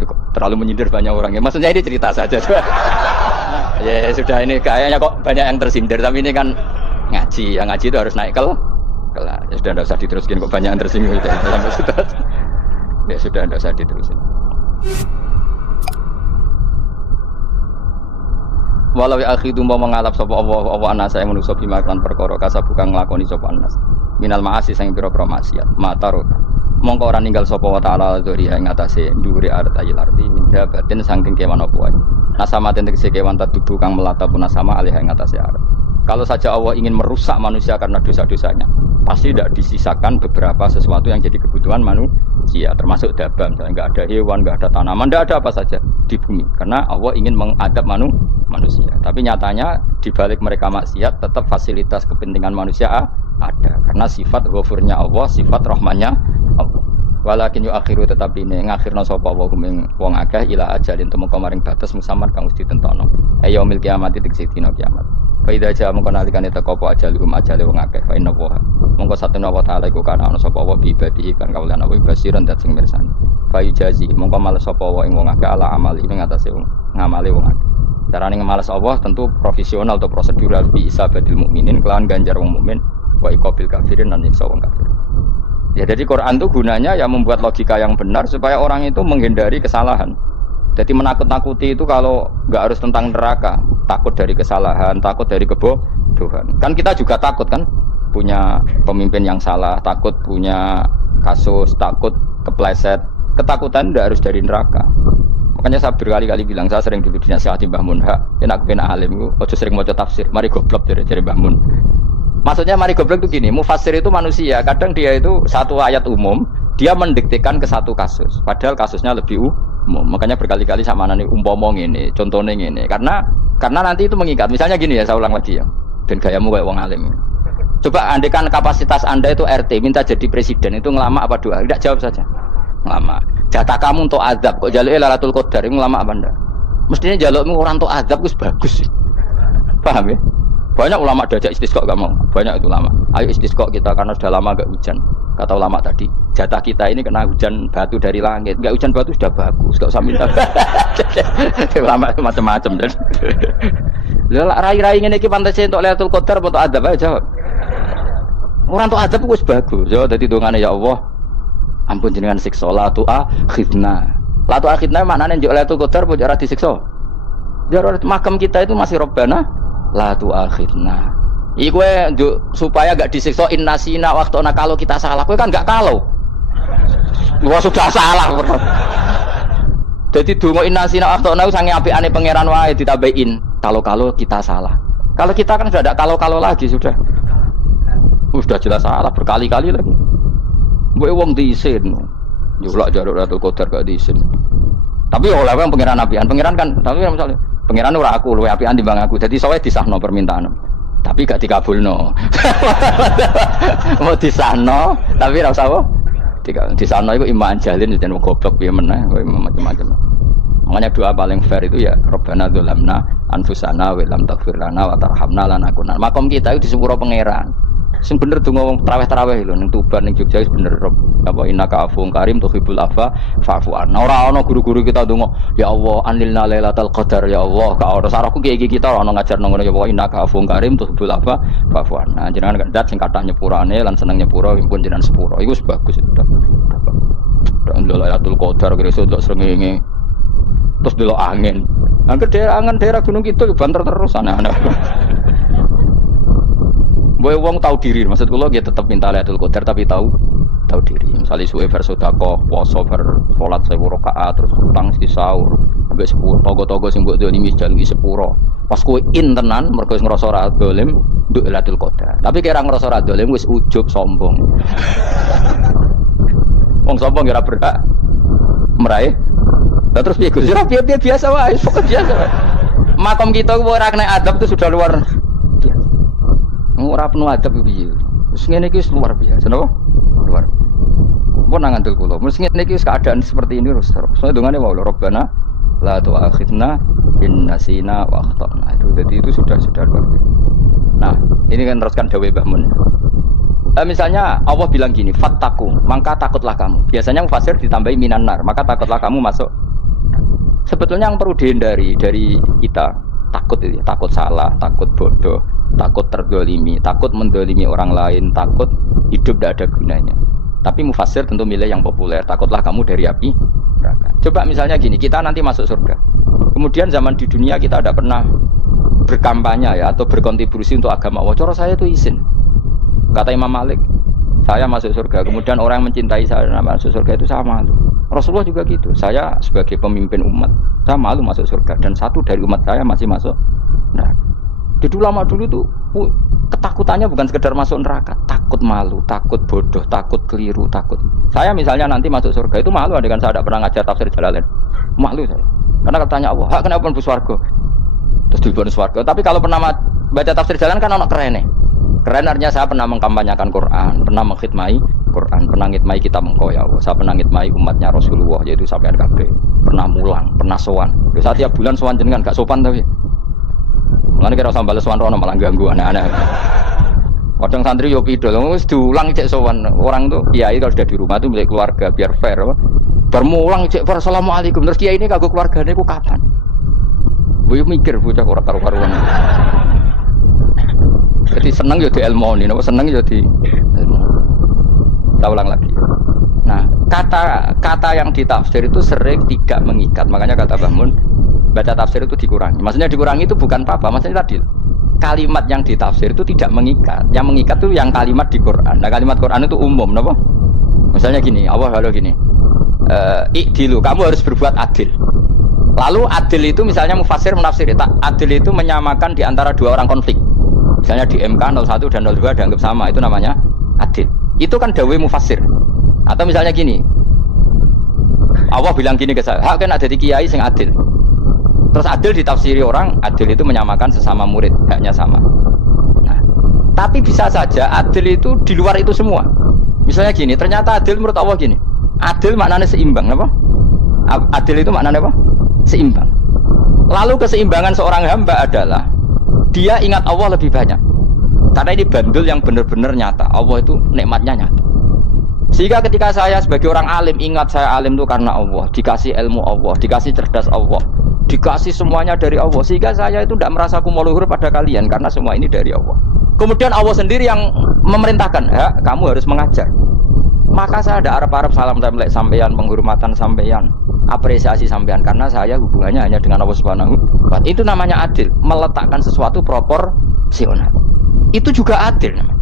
Ya, terlalu menyindir banyak orang ya. Maksudnya ini cerita saja. Ya sudah, ini kayaknya kok banyak yang tersindir, tapi ini kan ngaji. Yang ngaji itu harus naik kelas. Ya sudah, tidak usah diteruskan, kok banyak yang tersinggung. Ya sudah, tidak usah diteruskan. Walau ya akhidu mau mengalap sapa Allah anas saya manusa bima kan perkara kasab bukan nglakoni sapa anas. Minal ma'asi sing pira-pira maksiat. Matarut. Mongko ora ninggal sapa wa ta'ala dzuri ing atase dhuwure artayil arti minda batin saking kewan apa wae. Nasama tegese kewan tubuh kang melata pun nasama alih ing atase arep. Kalau saja Allah ingin merusak manusia karena dosa-dosanya, pasti tidak disisakan beberapa sesuatu yang jadi kebutuhan manusia, termasuk dabang. Misalnya nggak ada hewan, nggak ada tanaman, nggak ada apa saja di bumi. Karena Allah ingin mengadab manusia. Tapi nyatanya di balik mereka maksiat, tetap fasilitas kepentingan manusia ada. Karena sifat ghafurnya Allah, sifat rahmannya Allah. Walakin yu'akhiru tetapi ini ngakhirna sapa wa kuming wong akeh ila ajalin temeka maring batas musamman kang wis ditentono. Yaumil kiamat tegese dina kiamat. Fa idza jaa mongko nalikane teka apa ajalum ajale wong akeh fa inna wa mongko satuna wa taala iku kana ana sapa wa ibadihi kan kawulan apa basiran dat sing mirsani. Fa yujazi mongko males sapa wa ing wong akeh ala amali ing atase wong ngamale wong akeh. Carane ngemalas Allah tentu profesional atau prosedural bi isabatil mukminin kelawan ganjar wong mukmin wa iqabil kafirin lan nyiksa wong kafir. Ya jadi Quran itu gunanya ya membuat logika yang benar supaya orang itu menghindari kesalahan. Jadi menakut-nakuti itu kalau nggak harus tentang neraka, takut dari kesalahan, takut dari kebodohan. Kan kita juga takut kan punya pemimpin yang salah, takut punya kasus, takut kepleset. Ketakutan tidak harus dari neraka. Makanya saya berkali-kali bilang, saya sering dulu dinasihati Mbah Mun, enak kena alim, ojo sering maca tafsir, mari goblok dari Mbah Mun. Maksudnya mari goblok itu gini, mufassir itu manusia, kadang dia itu satu ayat umum, dia mendiktekan ke satu kasus, padahal kasusnya lebih umum. Makanya berkali-kali sama nani umpomong ini, contohnya ini, karena nanti itu mengikat. Misalnya gini ya, saya ulang lagi ya, dan gayamu kayak wong alim. Coba andekan kapasitas Anda itu RT, minta jadi presiden, itu ngelama apa doa? Tidak, jawab saja. Ngelama. Jatah kamu untuk azab, kok jaluk Lailatul Qadar, itu ngelama apa anda? Mestinya jalukmu orang untuk azab itu bagus sih. Paham ya? Banyak ulama diajak istisqa gak mau. Banyak itu ulama. Ayo istisqa kita karena sudah lama gak hujan. Kata ulama tadi, jatah kita ini kena hujan batu dari langit. Gak hujan batu sudah bagus, gak usah minta. Ulama macam-macam dan. Lah rai-rai ngene iki pantese entuk Lailatul Qadar apa untuk azab aja jawab. Orang untuk azab wis bagus. Yo dadi dongane ya Allah. Ampun jenengan siksa la tu akhidna. La tu akhidna maknane njuk Lailatul Qadar apa ora disiksa. Biar makam kita itu masih Rabbana la tu akhidna. Iku supaya gak disiksa innasina waqtuna kalau kita salah. Kowe kan gak kalau. Wah sudah salah. Jadi donga innasina waqtuna sange apikane pangeran wae ditambahin kalau kita salah. Kalau kita kan sudah ada kalau lagi sudah. Sudah jelas salah berkali-kali lagi. Mbok wong diisin. Yo lak jaruk Lailatul Qadar gak diisin. Tapi oleh wong pangeran apian, pangeran kan tapi misalnya pangeran ora aku luwe apian timbang aku. Dadi sowe disahno permintaan. Tapi gak dikabulno. Mau disahno, tapi ora usah apa? Disahno iku iman jalin jeneng goblok piye meneh, macam-macam. Makanya doa paling fair itu ya Rabbana dzalamna anfusana wa lam taghfir lana wa tarhamna lanakunanna. Makom kita itu disepuro pangeran. Sing bener donga wong traweh-traweh lho ning Tuban ning Jogja wis bener apa innaka afuwun karim tuhibbul afwa fa'fu anna. Ora ana guru-guru kita donga ya Allah anilna lailatul qadar ya Allah ka ora sarahku iki kita ora ana ngajarno ngono ya Allah innaka afuwun karim tuhibbul afwa fa'fu anna. Jenengan kandat sing kathah nyepurane lan seneng nyepuro pun jenengan sepuro iku wis bagus itu. Ndelok lailatul qadar kira iso ndelok srengenge. Terus ndelok angin. Angger daerah Gunung Kidul banter terus aneh-aneh. Boy wong tahu diri, maksud kula dia tetap minta Lailatul Qadar tapi tahu diri. Misalnya suwe bersedekah, puasa salat 1000 rakaat terus utang di sahur sampai 10 togo-togo sing mbok dolimi jaluki sepuro. Pas kowe tenan mergo wis ngrasa ora dolim nduk Lailatul Qadar. Tapi kira ngrasa ora dolim wis ujug sombong. Wong sombong ora berhak meraih. Lah terus piye Gus? Ya biasa wae, pokok biasa wae. Makom kita ora kena adab itu sudah luar biasa. Ora penuh adab piye. Wis ngene iki wis luar biasa, napa? Luar. Mun nang ngandel kula, mesti ngene iki wis keadaan seperti ini terus. Soale dongane wae Rabbana la tu'akhidna in nasina wa akhtana. Itu jadi itu sudah luar biasa. Nah, ini kan teruskan dawuh Mbah Mun. Misalnya Allah bilang gini, fattaku, maka takutlah kamu. Biasanya mufasir ditambahi minan nar, maka takutlah kamu masuk. Sebetulnya yang perlu dihindari dari kita takut itu, takut salah, takut bodoh, takut terdolimi, takut mendolimi orang lain, takut hidup tidak ada gunanya. Tapi mufasir tentu milih yang populer. Takutlah kamu dari api neraka. Coba misalnya gini, kita nanti masuk surga. Kemudian zaman di dunia kita tidak pernah berkampanye ya atau berkontribusi untuk agama Allah. Cara saya itu izin. Kata Imam Malik, saya masuk surga. Kemudian orang yang mencintai saya masuk surga itu saya malu. Rasulullah juga gitu. Saya sebagai pemimpin umat, saya malu masuk surga. Dan satu dari umat saya masih masuk neraka. Jadi ulama dulu tuh ketakutannya bukan sekedar masuk neraka, takut malu, takut bodoh, takut keliru, takut. Saya misalnya nanti masuk surga itu malu, dengan saya tidak pernah ngajar tafsir Jalalain. Malu saya. Karena katanya Allah, hak kenapa pun swarga? Terus diberi swarga. Tapi kalau pernah baca tafsir Jalalain kan anak keren nih. Keren artinya saya pernah mengkampanyakan Quran, pernah mengkhidmai Quran, pernah ngitmai kitab engkau ya Allah. Saya pernah ngitmai umatnya Rasulullah yaitu sampean kabeh. Pernah mulang, pernah sowan. Lho saat tiap bulan sowan jenengan gak sopan tapi. Mulane kira usah bales sowan rono malah ganggu anak-anak. Kadang santri yo pidol, wis diulang cek sowan. Orang tuh kiai kalau sudah di rumah tuh milik keluarga biar fair apa. Bermulang cek assalamualaikum terus kiai ini kagok keluargane ku kapan? Gue mikir bocah ora karu-karuan. Jadi seneng ya di ilmu ini, seneng ya di ilmu. Kita ulang lagi. Nah, kata yang ditafsir itu sering tidak mengikat. Makanya kata Mbah Mun, baca tafsir itu dikurangi. Maksudnya dikurangi itu bukan apa-apa. Maksudnya tadi kalimat yang ditafsir itu tidak mengikat. Yang mengikat itu yang kalimat di Quran. Nah, kalimat Quran itu umum, napa? Misalnya gini, Allah kalau gini, ikdilu, kamu harus berbuat adil. Lalu adil itu misalnya mufasir menafsir, adil itu menyamakan di antara dua orang konflik. Misalnya di MK 01 dan 02 dianggap sama, itu namanya adil. Itu kan dawai mufassir. Atau misalnya gini, Allah bilang gini ke saya, hak kan ada di kiai sing adil. Terus adil ditafsiri orang, adil itu menyamakan sesama murid, haknya sama. Nah, tapi bisa saja adil itu di luar itu semua. Misalnya gini, ternyata adil menurut Allah gini, adil maknanya seimbang, apa? Adil itu maknanya apa? Seimbang. Lalu keseimbangan seorang hamba adalah dia ingat Allah lebih banyak. Karena ini bandul yang benar-benar nyata. Allah itu nikmatnya nyata. Sehingga ketika saya sebagai orang alim ingat saya alim itu karena Allah, dikasih ilmu Allah, dikasih cerdas Allah, dikasih semuanya dari Allah. Sehingga saya itu tidak merasa kumuh-luhur pada kalian karena semua ini dari Allah. Kemudian Allah sendiri yang memerintahkan, ya, kamu harus mengajar. Maka saya ada arep-arep salam templek sampeyan, penghormatan sampeyan, apresiasi sampeyan karena saya hubungannya hanya dengan Allah Subhanahu wa Ta'ala. Itu namanya adil, meletakkan sesuatu proporsional. Itu juga adil namanya.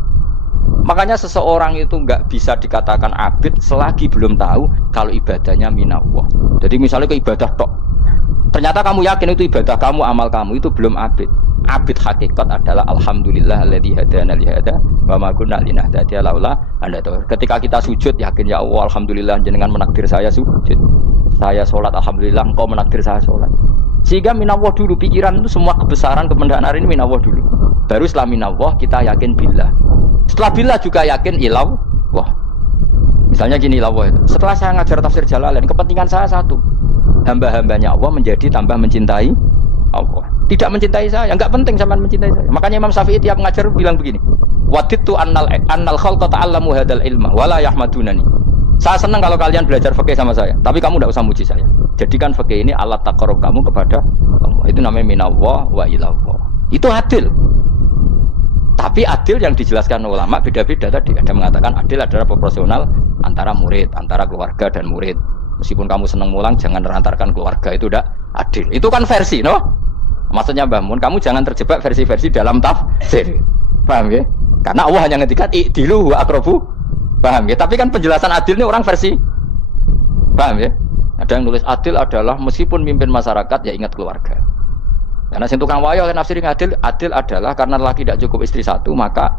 Makanya seseorang itu enggak bisa dikatakan abid selagi belum tahu kalau ibadahnya minallah. Jadi misalnya ke ibadah tok, ternyata kamu yakin itu ibadah kamu, amal kamu, itu belum abid. Abid hakikat adalah alhamdulillah alladzi hadana li hada wa ma kunna linahtadiya laula an hadana. Ketika kita sujud yakin ya Allah alhamdulillah jenengan menakdir saya sujud. Saya sholat alhamdulillah engkau menakdir saya sholat. Sehingga minallah dulu, pikiran itu semua kebesaran kemendahan ini minallah dulu. Baru setelah minallah kita yakin billah. Setelah billah juga yakin ilallah. Misalnya gini ilallah itu. Setelah saya ngajar tafsir Jalalain, kepentingan saya satu. Hamba-hambanya Allah menjadi tambah mencintai Allah. Tidak mencintai saya, enggak penting sama mencintai saya. Makanya Imam Syafi'i tiap ngajar bilang begini, wadidtu annal khalqa ta'allamu hadal ilma wala yahmadunani. Saya senang kalau kalian belajar fikih sama saya, tapi kamu tidak usah muji saya. Jadikan fikih ini alat taqarrub kamu kepada Allah. Itu namanya minallah wa ilallah. Itu adil. Tapi adil yang dijelaskan ulama beda-beda tadi. Ada mengatakan adil adalah proporsional antara murid, antara keluarga dan murid. Meskipun kamu senang mulang, jangan merantarkan keluarga, itu tidak adil. Itu kan versi, no? Maksudnya Mbah Mun, kamu jangan terjebak versi-versi dalam tafsir. Paham ya? Karena Allah hanya ngendikan i'dilu wa aqrabu. Paham ya? Tapi kan penjelasan adil ini orang versi. Paham ya? Ada yang nulis adil adalah meskipun mimpin masyarakat ya ingat keluarga. Karena sing tukang wayo kan nafsirin adil adalah karena laki tidak cukup istri satu maka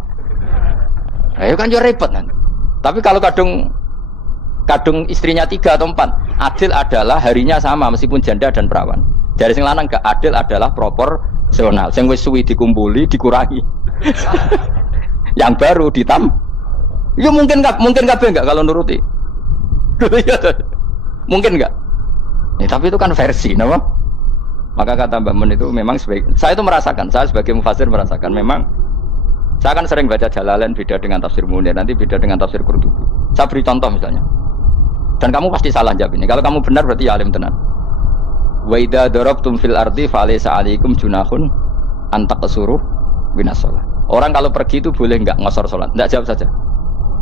ayo kan yo repot nanti. Tapi kalau kadung kadung istrinya 3 atau 4. Adil adalah harinya sama meskipun janda dan perawan. Dari sing lanang gak adil adalah proporsional. Sing wis suwi dikumpuli dikurangi. Yang baru ya mungkin kabeh enggak kalau nuruti. Mungkin enggak. Ya, tapi itu kan versi, nama. Maka kata Mbak Mun itu memang saya itu merasakan, saya sebagai mufasir merasakan memang saya kan sering baca Jalalain beda dengan tafsir Munir, nanti beda dengan tafsir Qurtubi. Saya beri contoh misalnya. Dan kamu pasti salah jawab ini. Kalau kamu benar berarti ya alim tenan. Wa idza darabtum fil ardi falaysa 'alaikum junahun an taqsuru minas shalah. Orang kalau pergi itu boleh enggak ngosor salat? Enggak, jawab saja.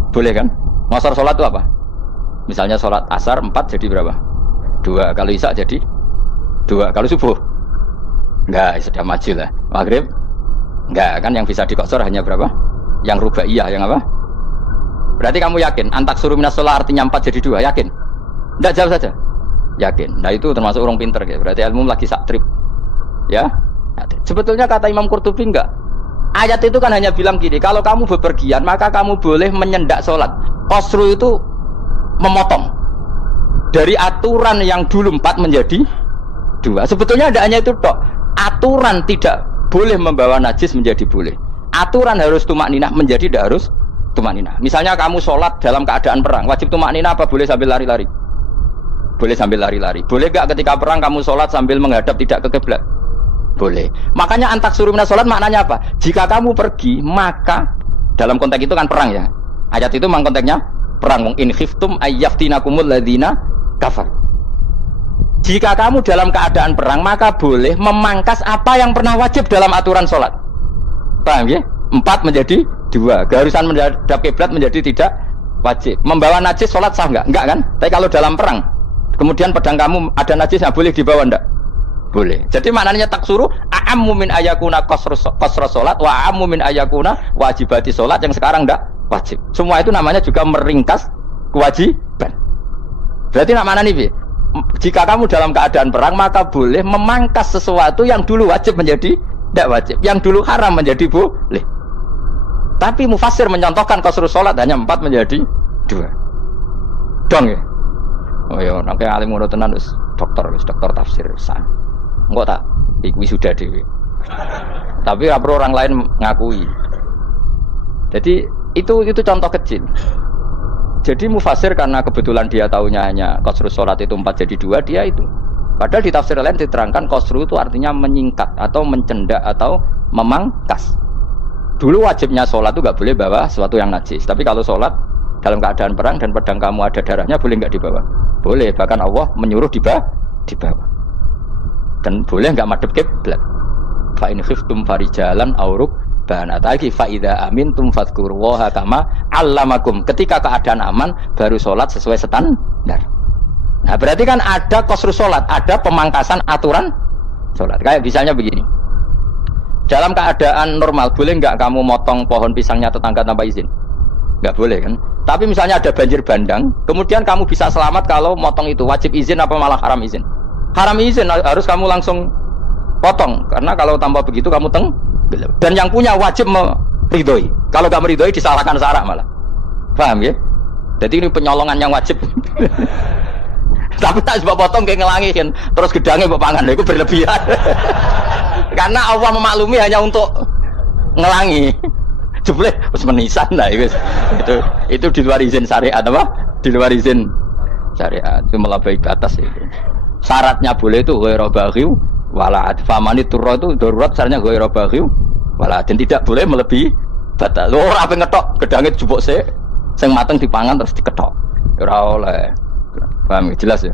Boleh kan? Ngosor salat itu apa? Misalnya salat asar 4 jadi berapa? 2. Kalau isya jadi 2. Kalau subuh? Enggak, sudah maju lah. Maghrib? Enggak, kan yang bisa dikosor hanya berapa? Yang rubaiyah, yang apa? Berarti kamu yakin antak suruh minas shalah artinya 4 jadi 2, yakin? Enggak, jawab saja. Yakin. Nah itu termasuk orang pinter ya. Berarti ilmu lagi sak trip. Ya? Sebetulnya kata Imam Qurtubi enggak. Ayat itu kan hanya bilang gini, kalau kamu bepergian maka kamu boleh menyendak sholat. Qasru itu memotong dari aturan yang dulu 4 menjadi 2. Sebetulnya tidak hanya itu tok. Aturan tidak boleh membawa najis menjadi boleh. Aturan harus tumakninah menjadi tidak harus tumakninah. Misalnya kamu sholat dalam keadaan perang, wajib tumakninah apa boleh sambil lari-lari? Boleh sambil lari-lari. Boleh gak ketika perang kamu sholat sambil menghadap tidak ke kiblat? Boleh. Makanya antak suruh minas sholat maknanya apa? Jika kamu pergi maka dalam konteks itu kan perang ya. Ayat itu memang konteksnya perang. In khiftum ayyaftinakumul ladzina kafar. Jika kamu dalam keadaan perang maka boleh memangkas apa yang pernah wajib dalam aturan sholat. Paham ya? 4 menjadi 2. Garusan menghadap kiblat menjadi tidak wajib. Membawa najis sholat sah enggak? Enggak kan? Tapi kalau dalam perang kemudian pedang kamu ada najisnya boleh dibawa enggak? Boleh. Jadi maknanya taksuru a'ammu min ayakuna qasra salat wa a'ammu min ayakuna wajibati salat yang sekarang ndak wajib. Semua itu namanya juga meringkas kewajiban. Berarti nak mana nih? Jika kamu dalam keadaan perang maka boleh memangkas sesuatu yang dulu wajib menjadi ndak wajib, yang dulu haram menjadi boleh. Tapi mufassir mencontohkan qasru salat hanya 4 menjadi 2. Dong ya. Oh ya, nek alim ngono tenan wis dokter tafsir sah. Enggak tak, iku sudah dewe. Tapi apa orang lain ngakui. Jadi itu contoh kecil. Jadi mufasir karena kebetulan dia tahunya hanya qasru sholat itu 4 jadi 2, dia itu. Padahal di tafsir lain diterangkan qasru itu artinya menyingkat atau mencendak atau memangkas. Dulu wajibnya sholat itu gak boleh bawa sesuatu yang najis. Tapi kalau sholat dalam keadaan perang dan pedang kamu ada darahnya boleh nggak dibawa? Boleh. Bahkan Allah menyuruh dibawa. Dan boleh nggak madhep kiblat. Fa in khiftum farijalan auruk banataki fa idza amintum fadhkurullaha kama 'allamakum. Ketika keadaan aman baru sholat sesuai standar. Nah berarti kan ada qasru sholat, ada pemangkasan aturan sholat. Kayak misalnya begini. Dalam keadaan normal boleh nggak kamu motong pohon pisangnya tetangga tanpa izin? Nggak boleh kan? Tapi misalnya ada banjir bandang, kemudian kamu bisa selamat kalau motong itu wajib izin apa malah haram izin? Haram izin, harus kamu langsung potong karena kalau tanpa begitu kamu tenggelam. Dan yang punya wajib meridhoi. Kalau nggak meridhoi disalahkan syarak malah. Paham ya? Jadi ini penyolongan yang wajib. Tapi tak sebab potong kayak ngelangi kan, terus gedangnya mbok pangan, itu berlebihan. Karena Allah memaklumi hanya untuk ngelangi. Jebule wis menisan lah itu di luar izin syariat apa? Di luar izin syariat itu melampaui batas itu. Syaratnya boleh itu ghairu baghiw wala famani turra itu darurat syaratnya ghairu baghiw wala dan tidak boleh melebihi batas. Ora ape ngetok gedange jupuk sik sing mateng dipangan terus diketok. Ora oleh. Paham jelas ya.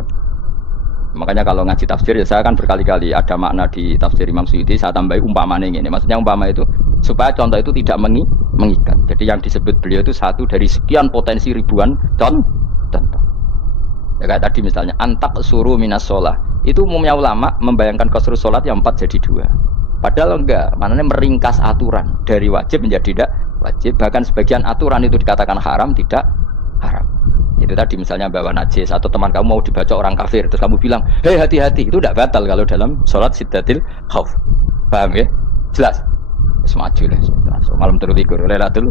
Makanya kalau ngaji tafsir ya saya kan berkali-kali ada makna di tafsir Imam Suyuti saya tambahi umpamanya ini. Maksudnya umpama itu supaya contoh itu tidak mengikat. Jadi yang disebut beliau itu satu dari sekian potensi ribuan contoh. Ya kayak tadi misalnya antak suruh minas sholah. Itu umumnya ulama membayangkan qasru sholat yang 4 jadi 2. Padahal enggak, maknanya meringkas aturan dari wajib menjadi tidak wajib. Bahkan sebagian aturan itu dikatakan haram, tidak haram. Itu tadi misalnya bawa najis atau teman kamu mau dibaca orang kafir terus kamu bilang, hei hati-hati, itu tidak batal kalau dalam sholat siddatil khauf. Paham ya? Jelas? Semaju lah, malam terus tidur, Lailatul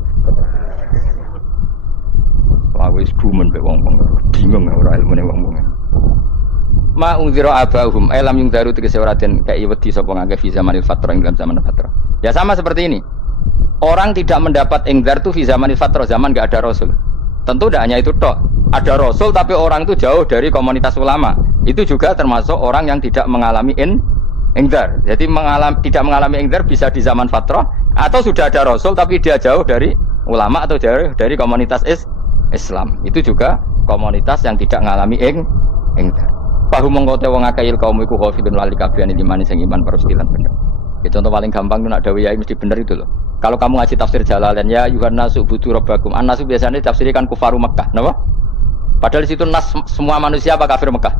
Aku wis gumen mbek wong-wong. Bingung ora ilmune wong-wong. Ma unzira abahum alam yung daru tegese ora den kei wedi sapa ngake fi zamanil fatrah ing dalam zaman fatrah. Ya sama seperti ini. Orang tidak mendapat ingdar itu fi zamanil fatrah, zaman enggak ada rasul. Tentu tidak hanya itu tok. Ada rasul tapi orang itu jauh dari komunitas ulama. Itu juga termasuk orang yang tidak mengalami ingdar. Jadi tidak mengalami ingdar bisa di zaman fatrah atau sudah ada rasul tapi dia jauh dari ulama atau jauh dari komunitas Islam. Itu juga komunitas yang tidak mengalami ingdar. Pahu mengkote wong akail kaum iku khafidun lali kabian imani sing iman parustilan bener. Itu contoh paling gampang tuh nak dawuh yai mesti bener itu loh. Kalau kamu ngaji tafsir Jalalain ya Yuhannas ubudu rabbakum. An-nasu biasanya tafsirkan kufaru Mekah, napa? Padahal di situ nas semua manusia apa kafir Mekah?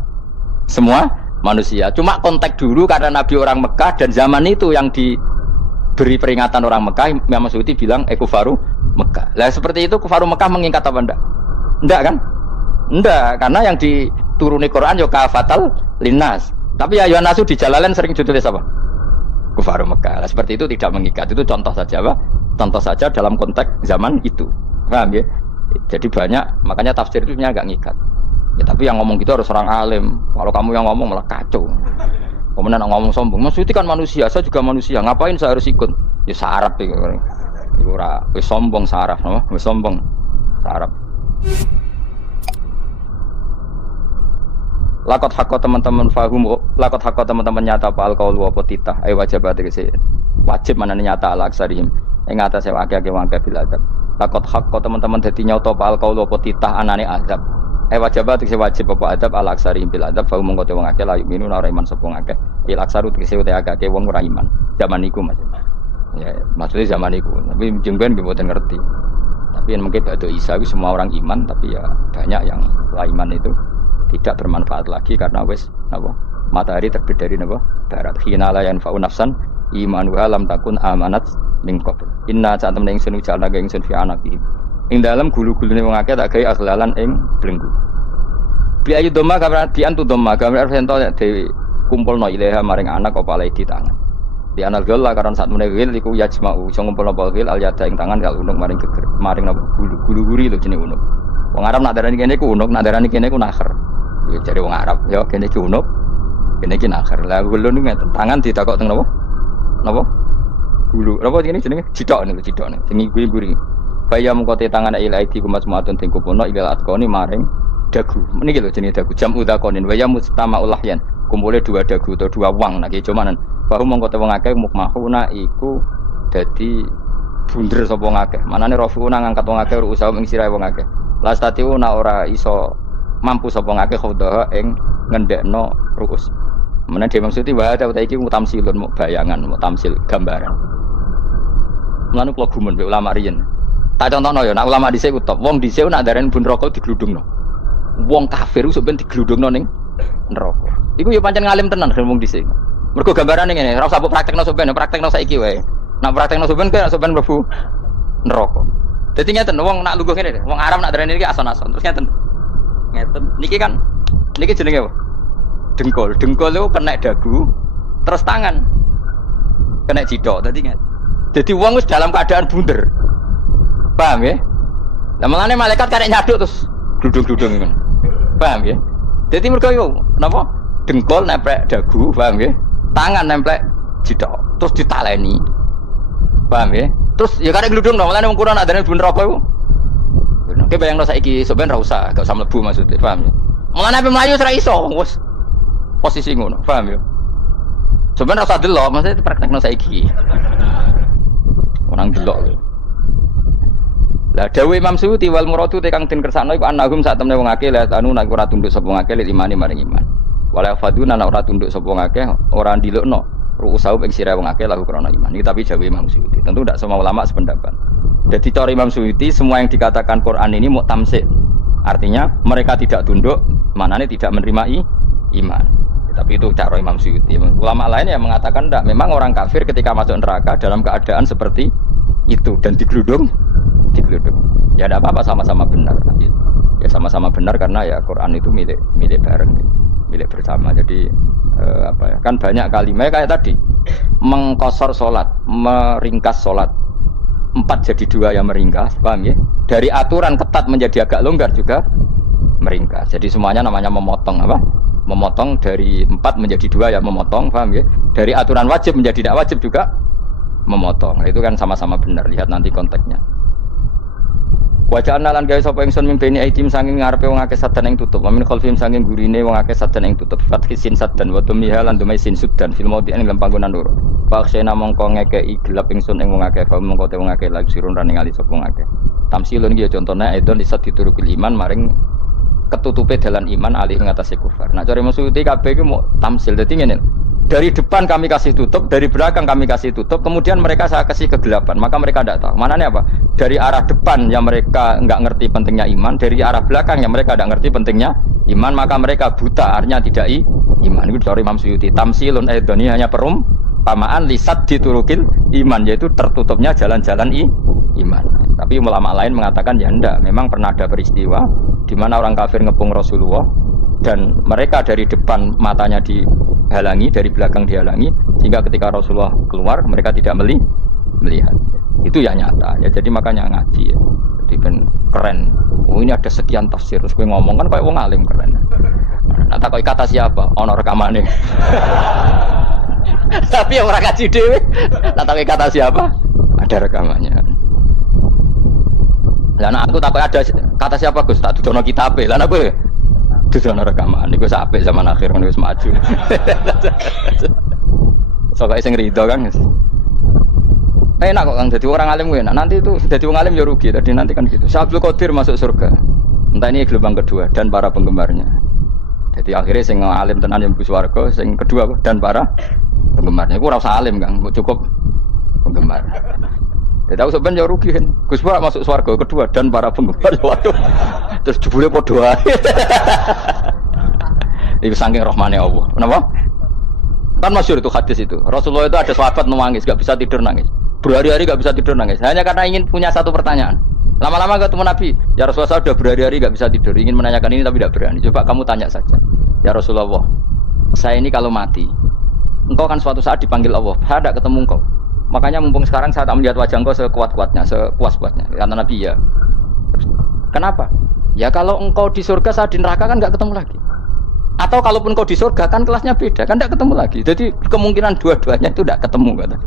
Semua manusia. Cuma konteks dulu karena Nabi orang Mekah dan zaman itu yang diberi peringatan orang Mekah, Imam Suyuti bilang kufaru Mekah. Lah seperti itu kufaru Mekah mengikat apa enggak? Enggak kan? Enggak, karena yang dituruni Quran yo kafatal linnas. Tapi ya Yuhannasu di Jalalain sering ditulis apa? Kufaru Mekah. Nah, seperti itu tidak mengikat. Itu contoh saja, Pak. Contoh saja dalam konteks zaman itu. Paham ya? Jadi banyak, makanya tafsir itu sebenarnya agak ngikat. Ya tapi yang ngomong gitu harus orang alim. Kalau kamu yang ngomong malah kacau. Kemudian ngomong sombong. Mas itu kan manusia, saya juga manusia. Ngapain saya harus ikut? Ya sarap itu. Iku ora wis sombong saraf, no? Wis sombong saraf. Lakot hakko teman-teman fahum, lakot hakko teman-teman nyata pal kaul wa potitah. Wajib tegese wajib manane nyata al aksarihim. Ing atase akeh-akeh wong bil adab. Lakot hakko teman-teman dadi nyata pal kaul wa potitah anane adab. Wajib tegese wajib apa adab al aksarihim bil adab fa mung kote wong akeh la minu ora iman sapa akeh. Il aksaru tegese akeh wong ora iman. Zaman iku maksudnya. Ya maksudnya zaman iku. Tapi jengben mboten ngerti. Tapi yang mungkin ada Isa itu semua orang iman, tapi ya banyak yang setelah iman itu tidak bermanfaat lagi karena wis napa matahari terbit dari napa barat hina la yanfa'u nafsan imanuha lam takun amanat min qabl inna satam ing sunu jalna ing sun fi anaqi ing dalem gulu-gulune wong akeh tak gawe aghlalan ing blenggu bi ayu doma kamar bi antu doma kamar sento dhewe kumpulno ilaha maring anak apa lae di tangan di anal gol karon sak meneh wil iku yajma'u iso ngumpulno wil al yada ing tangan kal unuk maring geger maring napa gulu-guri lho jenenge unuk wong Arab nak darani kene ku unuk nak darani kene ku nakher. Ya cari wong Arab, ya kene iki unuk, kene iki nakher. Lah gulu niku tangan ditakok teng napa? Napa? Gulu. Napa jenenge jenenge? Cidok niku, cidok niku. Sing guri-guri. Baya mengkote tangan ilaiti kumasmuatun ting kupono ilal atqoni maring dagu. Niki lho jenenge dagu. Jam udaqonin waya mustamaul lahyan. Kumpule dua dagu atau dua wang nek cumanan. Bahu mengkote wong akeh mukmahuna iku dadi bunder sapa wong akeh. Manane rafiuna ngangkat wong akeh usaha ing sirahe wong akeh. Lastatiu na ora iso mampu sapa ngake khodaha ing ngendekno ruus. Menawa dhewe maksud wa ta iki mutamsilun mu bayangan, mu tamsil gambaran. Mulane kula gumun mbek ulama riyen. Tak contohno ya, nek ulama dhisik ku top. Wong dhisik nak darani bun neraka digludungno. Wong kafir sok ben digludungno ning neraka. Iku ya pancen ngalim tenan wong dhisik. Mergo gambarane ngene, ora usah praktekno sok ben, praktekno saiki wae. Nak praktekno sok ben kaya sok ben mlebu neraka. Dadi ngeten wong nak lungguh ngene, wong Arab nak darani iki ason-ason. Terus ngeten. Ngeten. Niki kan niki jenenge apa? Dengkul. Dengkul itu kena dagu, terus tangan kena cidok. Dadi ngeten. Dadi wong wis dalam keadaan bunder. Paham ya? Lah malane malaikat karek nyaduk terus gludung-gludung ngono. Paham ya? Dadi mergo yo napa? Dengkul nempel dagu, paham ya? Tangan nempel cidok, terus ditaleni. Paham ya? Terus ya karek gludung dong, malane wong kurang adane bunder apa iku? Oke bayangno saiki sampean ra usah gak usah mlebu maksudnya, paham ya? Mulane ape mlayu ora iso, wis posisi ngono, paham ya? Sampeyan ra usah delok, maksudnya praktekno saiki. Orang delok lho. Lah dawuh Imam Suyuti wal muradu te kang den kersakno iku annahum sak temne wong akeh la anu nek ora tunduk sapa wong akeh imani maring iman. Wala faduna nek ora tunduk sapa wong akeh ora ndilukno ru'usau ing sira wong akeh lahu krana iman. Iki tapi dawuh Imam Suyuti. Tentu tidak semua ulama sependapat. Jadi cara Imam Suyuti semua yang dikatakan Quran ini mu'tamsik. Artinya mereka tidak tunduk, maknanya tidak menerima iman. Tapi itu cara Imam Suyuti. Ulama lain yang mengatakan tidak. Memang orang kafir ketika masuk neraka dalam keadaan seperti itu dan digeludung. Ya tidak apa-apa sama-sama benar. Ya sama-sama benar karena ya Quran itu milik bareng, milik bersama. Jadi apa ya? Kan banyak kalimat kayak tadi mengkosor sholat, meringkas sholat. 4 jadi 2 yang meringkas, paham ya? Dari aturan ketat menjadi agak longgar juga meringkas. Jadi semuanya namanya memotong apa? Memotong dari 4 menjadi 2 ya memotong, paham ya? Dari aturan wajib menjadi tidak wajib juga memotong. Nah, itu kan sama-sama benar, lihat nanti konteksnya. Wajah analan gawe sapa ingsun mimpeni aitim sanging ngarepe wong akeh sadan ing tutup. Min khalfim sanging gurine wong akeh sadan ing tutup. Fathisin sadan wa tumiha lan dumai sin sudan fil maudi ing panggonan loro. Paksena mongko ngekeki gelap ingsun ing wong akeh, mongko te wong akeh lagi sirun running ali sapa wong akeh. Tamsilun iki ya contone aidon disat diturukil iman maring ketutupe dalan iman alih ngatasé kufar. Nah cara maksud kabeh iki mau tamsil dadi ngene. Dari depan kami kasih tutup, dari belakang kami kasih tutup, kemudian mereka saya kasih kegelapan, maka mereka tidak tahu. Mananya apa? Dari arah depan yang mereka enggak ngerti pentingnya iman, dari arah belakang yang mereka tidak ngerti pentingnya iman, maka mereka buta, artinya tidak iman. Itu dari Imam Suyuti. Tamsilun aidoni hanya perumpamaan lisat diturukil iman, yaitu tertutupnya jalan-jalan iman. Tapi ulama lain mengatakan ya enggak, memang pernah ada peristiwa di mana orang kafir ngepung Rasulullah dan mereka dari depan matanya dihalangi, dari belakang dihalangi, sehingga ketika Rasulullah keluar mereka tidak melihat. Itu ya nyata ya, jadi makanya ngaji ya. Jadi kan keren. Oh ini ada sekian tafsir, terus gue ngomong kan kayak wong alim keren. Nah tak kata siapa? Ono rekamane. Tapi yang orang ngaji dhewe. Nah tapi kata siapa? Ada rekamannya. Lah nek aku takut ada kata siapa Gus? Tak dudono kitabe. Lah aku dudono rekaman iku sampai zaman akhir ngono wis maju. Sok sing rido kan. Enak kok Kang jadi orang alim gue enak. Nanti itu jadi orang alim ya rugi. Tadi nanti kan gitu. Syekh Abdul Qadir masuk surga. Entah ini gelombang kedua dan para penggemarnya. Jadi akhirnya sing alim tenan yang mlebu swarga, sing kedua dan para penggemarnya. Iku ora usah alim Kang, cukup penggemar. Jadi aku sebenarnya ya rugi kan. Gus Pak masuk swarga kedua dan para penggemar. Waduh. Terus jebule padha ae. Iku saking rahmane Allah. Kenapa? Kan masyhur itu hadis itu. Rasulullah itu ada sahabat nangis, enggak bisa tidur nangis. Berhari-hari gak bisa tidur nangis. Hanya karena ingin punya satu pertanyaan. Lama-lama ketemu Nabi, ya Rasulullah saya sudah berhari-hari gak bisa tidur. Ingin menanyakan ini tapi tidak berani. Coba kamu tanya saja. Ya Rasulullah, saya ini kalau mati, engkau kan suatu saat dipanggil Allah. Saya tidak ketemu engkau. Makanya mumpung sekarang saya tak melihat wajah engkau sekuat-kuatnya, sepuas-puasnya. Kata Nabi ya. Kenapa? Ya kalau engkau di surga, saya di neraka kan gak ketemu lagi. Atau kalaupun engkau di surga kan kelasnya beda, kan tidak ketemu lagi. Jadi kemungkinan dua-duanya itu tidak ketemu kata.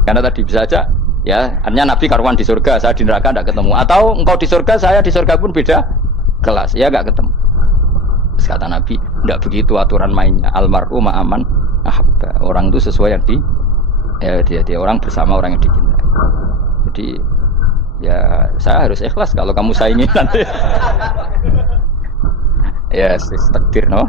Karena tadi bisa saja ya, artinya Nabi karuan di surga, saya di neraka tidak ketemu. Atau engkau di surga, saya di surga pun beda kelas, ya enggak ketemu. Terus kata Nabi, tidak begitu aturan mainnya. Almar'u ma'aman ahabba. Orang itu sesuai yang dia orang bersama orang yang dicintai. Jadi ya saya harus ikhlas kalau kamu saingi nanti. Ya, takdir no.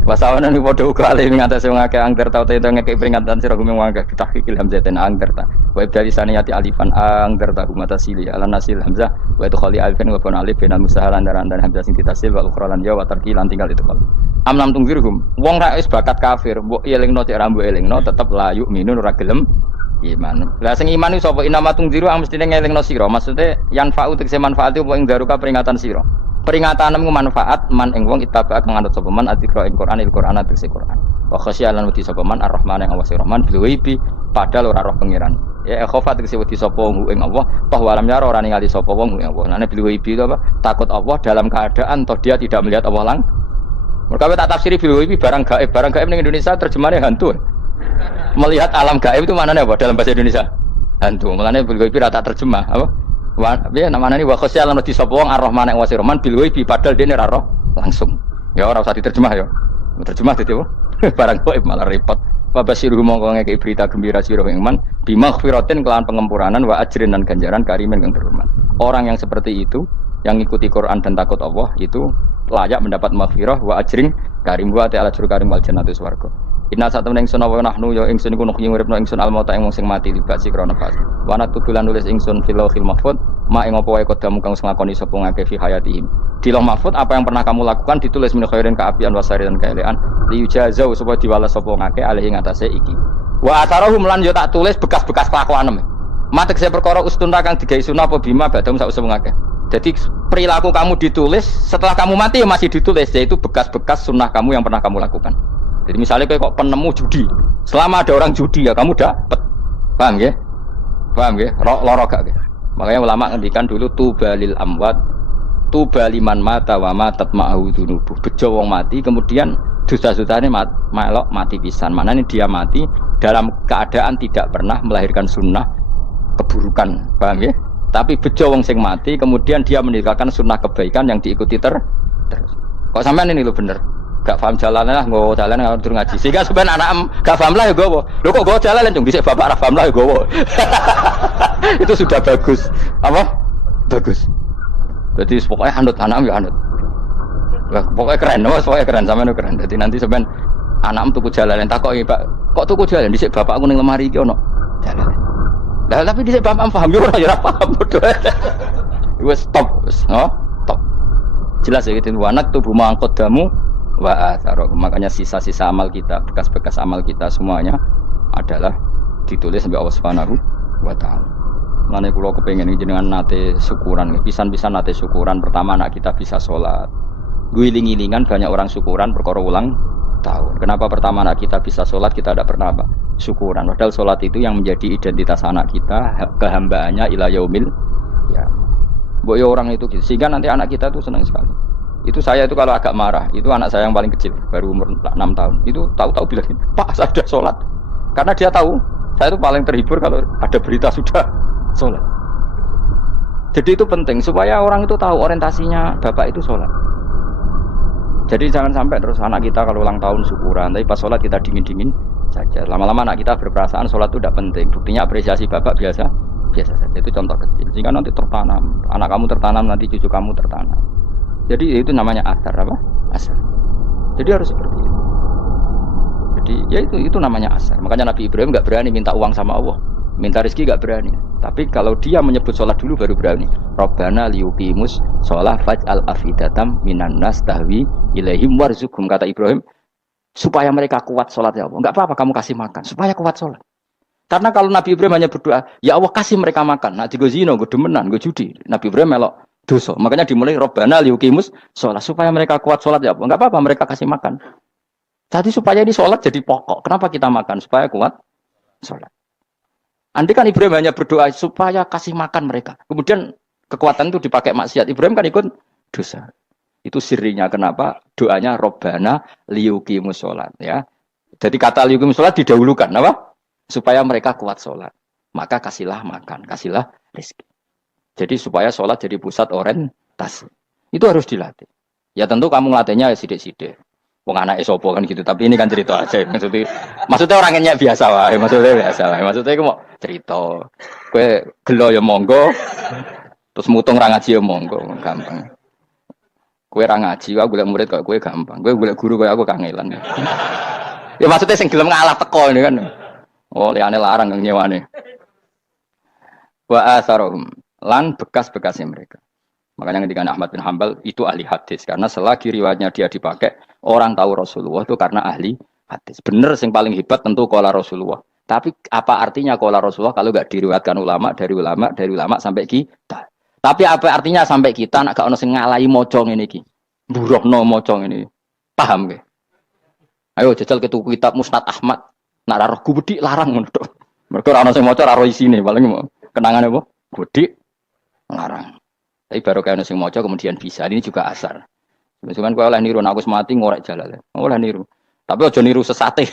Wasawana ni padha uga alih ngatasi wong akeh angger tau teto ngekek peringatan sira gumeng wong akeh tahqiqil hamzatin angger ta wa ibdali saniyati alifan angger ta humata sili ala nasil hamzah wa itu khali alifan wa kun alif binal musahalan dan hamzah sing ditasil wa ukhra lan ya wa tarki lan tinggal itu kal amlam tungzirhum wong ra wis bakat kafir mbok elingno cek rambu elingno tetep la yu'minun ora gelem iman. Lah sing iman iku sapa inama tungziru mestine ngelingno sira maksude yanfa'u tegese manfaat apa ing daruka peringatan sira. Peringatanmu manfaat man ing wong itaba'at manganut sapa man adzikra ing Qur'an il-Qur'an tegese Qur'an. Wa khasyalan wedi sapa man ar-Rahman ing Allah Rahman bil ghaibi padahal ora roh pangeran. Ya khofa tegese wedi sapa ing Allah, toh walam yara ora ningali sapa wong ing Allah. Nane bil ghaibi itu apa? Takut Allah dalam keadaan toh dia tidak melihat Allah lang. Mergo tak tafsiri bil ghaibi barang gaib. Barang gaib ning Indonesia terjemahannya hantu. Melihat alam gaib itu maknanya apa dalam bahasa Indonesia? Hantu. Mulane bil ghaibi rata terjemah apa? Ya namanya ini wa khosyalan di sapa wong ar-Rahman ing wasirman bil ghaibi padahal dene ora roh langsung. Ya ora usah diterjemah ya. Terjemah dadi apa? Barang gaib malah repot. Wa basiruhum mongko ngekeki berita gembira sira ing iman bi maghfiratin kelawan pengempuranan wa ajrin dan ganjaran karimin kang terhormat. Orang yang seperti itu yang ngikuti Quran dan takut Allah itu layak mendapat maghfirah wa ajrin karim wa ta'ala jur karim wal jannatu swarga. Inna satu ingsun wa nahnu ya ingsun iku nuhyi uripno ingsun al-mauta ing wong sing mati dibasi krana pas. Wa natubulan nulis ingsun fil lauhil mahfuz ma ing apa wae kodamu kang ngakoni sapa ngake fi hayatihim. Di lauh mahfuz apa yang pernah kamu lakukan ditulis min khairin kaapian wasari dan kaelean li yujazau supaya diwales sapa ngake alih ing atase iki. Wa atharahum lan yo tak tulis bekas-bekas kelakuanem. Matek saya perkara ustunta kang digawe sunah apa bima badam sak usum ngake. Jadi perilaku kamu ditulis setelah kamu mati ya masih ditulis yaitu bekas-bekas sunnah kamu yang pernah kamu lakukan. Jadi misalnya kayak kok penemu judi, selama ada orang judi ya kamu dapat, paham ya? Paham nggih? Loro gak nggih? Makanya ulama ngendikan dulu tubalil amwat tubaliman mata wa matat ma'ahu dzunubu. Bejo wong mati kemudian dosa-dosane melok mati pisan. Maknanya dia mati dalam keadaan tidak pernah melahirkan sunnah keburukan. Paham nggih? Tapi bejo wong sing mati kemudian dia meninggalkan sunnah kebaikan yang diikuti terus. Kok sampean ini lho bener? Gak paham jalannya lah, nggak jalan kalau turun ngaji. Sehingga sebenarnya anak gak paham lah ya gowo. Lo kok gowo jalan cung bisa bapak paham lah ya gowo. Itu sudah bagus. Apa? Bagus. Jadi pokoknya anut anak ya anut. Pokoknya keren, pokoknya keren sama nu keren. Jadi nanti sebenarnya anak tuku jalan tak kok pak. Kok tuku jalan? Disik bapak aku neng lemari kiono jalan. Lah tapi disik bapak paham yo ora paham bodoh. Wes stop, no? Stop. Jelas ya gitu. Anak tubuh mangkot damu. Makanya sisa-sisa amal kita, bekas-bekas amal kita semuanya adalah ditulis sampai Allah Subhanahu wa taala. Mane kula kepengin jenengan nate syukuran, pisan-pisan nate syukuran. Pertama anak kita bisa sholat. Guling-gilingan banyak orang syukuran perkara ulang tahun. Kenapa pertama anak kita bisa sholat, kita tidak pernah apa? Syukuran. Padahal sholat itu yang menjadi identitas anak kita, kehambaannya ila yaumil ya. Mbok yo orang itu gitu. Sehingga nanti anak kita tuh senang sekali. Itu saya itu kalau agak marah, itu anak saya yang paling kecil, baru umur 6 tahun. Itu tahu-tahu bilang, "Pak, saya sudah sholat." Karena dia tahu, saya itu paling terhibur kalau ada berita sudah sholat. Jadi itu penting, supaya orang itu tahu orientasinya bapak itu sholat. Jadi jangan sampai terus anak kita kalau ulang tahun syukuran, tapi pas sholat kita dingin-dingin saja. Lama-lama anak kita berperasaan sholat itu tidak penting. Buktinya apresiasi bapak biasa saja. Itu contoh kecil. Sehingga nanti tertanam, anak kamu tertanam, nanti cucu kamu tertanam. Jadi itu namanya asar apa? Asar. Jadi harus seperti itu. Jadi ya itu namanya asar. Makanya Nabi Ibrahim nggak berani minta uang sama Allah, minta rezeki nggak berani. Tapi kalau dia menyebut sholat dulu baru berani. Rabbana liyuqimus sholat faj'al afidatam minan nas tahwi ilaihim warzuqhum, kata Ibrahim, supaya mereka kuat sholat ya Allah. Nggak apa-apa kamu kasih makan supaya kuat sholat. Karena kalau Nabi Ibrahim hanya berdoa, ya Allah kasih mereka makan. Nah digo zina, gue demenan, gue judi. Nabi Ibrahim melok dosa. Makanya dimulai Rabbana liyuqimus sholat supaya mereka kuat sholat ya Allah. Enggak apa-apa mereka kasih makan. Jadi supaya ini sholat jadi pokok. Kenapa kita makan? Supaya kuat sholat. Andai kan Ibrahim hanya berdoa supaya kasih makan mereka. Kemudian kekuatan itu dipakai maksiat. Ibrahim kan ikut dosa. Itu sirinya kenapa doanya Rabbana liyuqimus sholat ya. Jadi kata liyuqimus sholat didahulukan apa? Supaya mereka kuat sholat. Maka kasihlah makan, kasihlah rezeki. Jadi supaya sholat jadi pusat orientasi. Itu harus dilatih. Ya tentu kamu ngelatihnya sidik-sidik. Wong anak esopo kan gitu. Tapi ini kan cerita aja. Maksudnya orangnya biasa wae. Maksudnya aku mau cerita. Kue gelo ya monggo. Terus mutung ra ngaji ya monggo. Gampang. Kue ra ngaji, aku golek murid kok kue gampang. Kue golek guru kok aku kangelan. Ya maksudnya sing gelem ngalah teko ini kan. Oh liane larang yang nyewane. Wa asarohum. Lan bekas-bekasnya mereka. Makanya ketika Ahmad bin Hanbal itu ahli hadis. Karena selagi riwayatnya dia dipakai, orang tahu Rasulullah itu karena ahli hadis. Benar yang paling hebat tentu qala Rasulullah. Tapi apa artinya qala Rasulullah kalau nggak diriwayatkan ulama, dari ulama sampai kita. Tapi apa artinya sampai kita nak gak ono sing ngalahi maca ngene iki. Mburohno maca ngene. Paham nggih? Ayo jajal ke tuku kitab Musnad Ahmad. Nak ra roh gubedi larang ngono tok. Mergo ora ono sing maca ra roh isine, paling kenangane apa? Gubedi larang. Tapi baru kayak sing maca kemudian bisa. Ini juga asar. Cuman kowe oleh niru nek aku mati ngorek jalan. Oleh niru. Tapi aja niru sesate.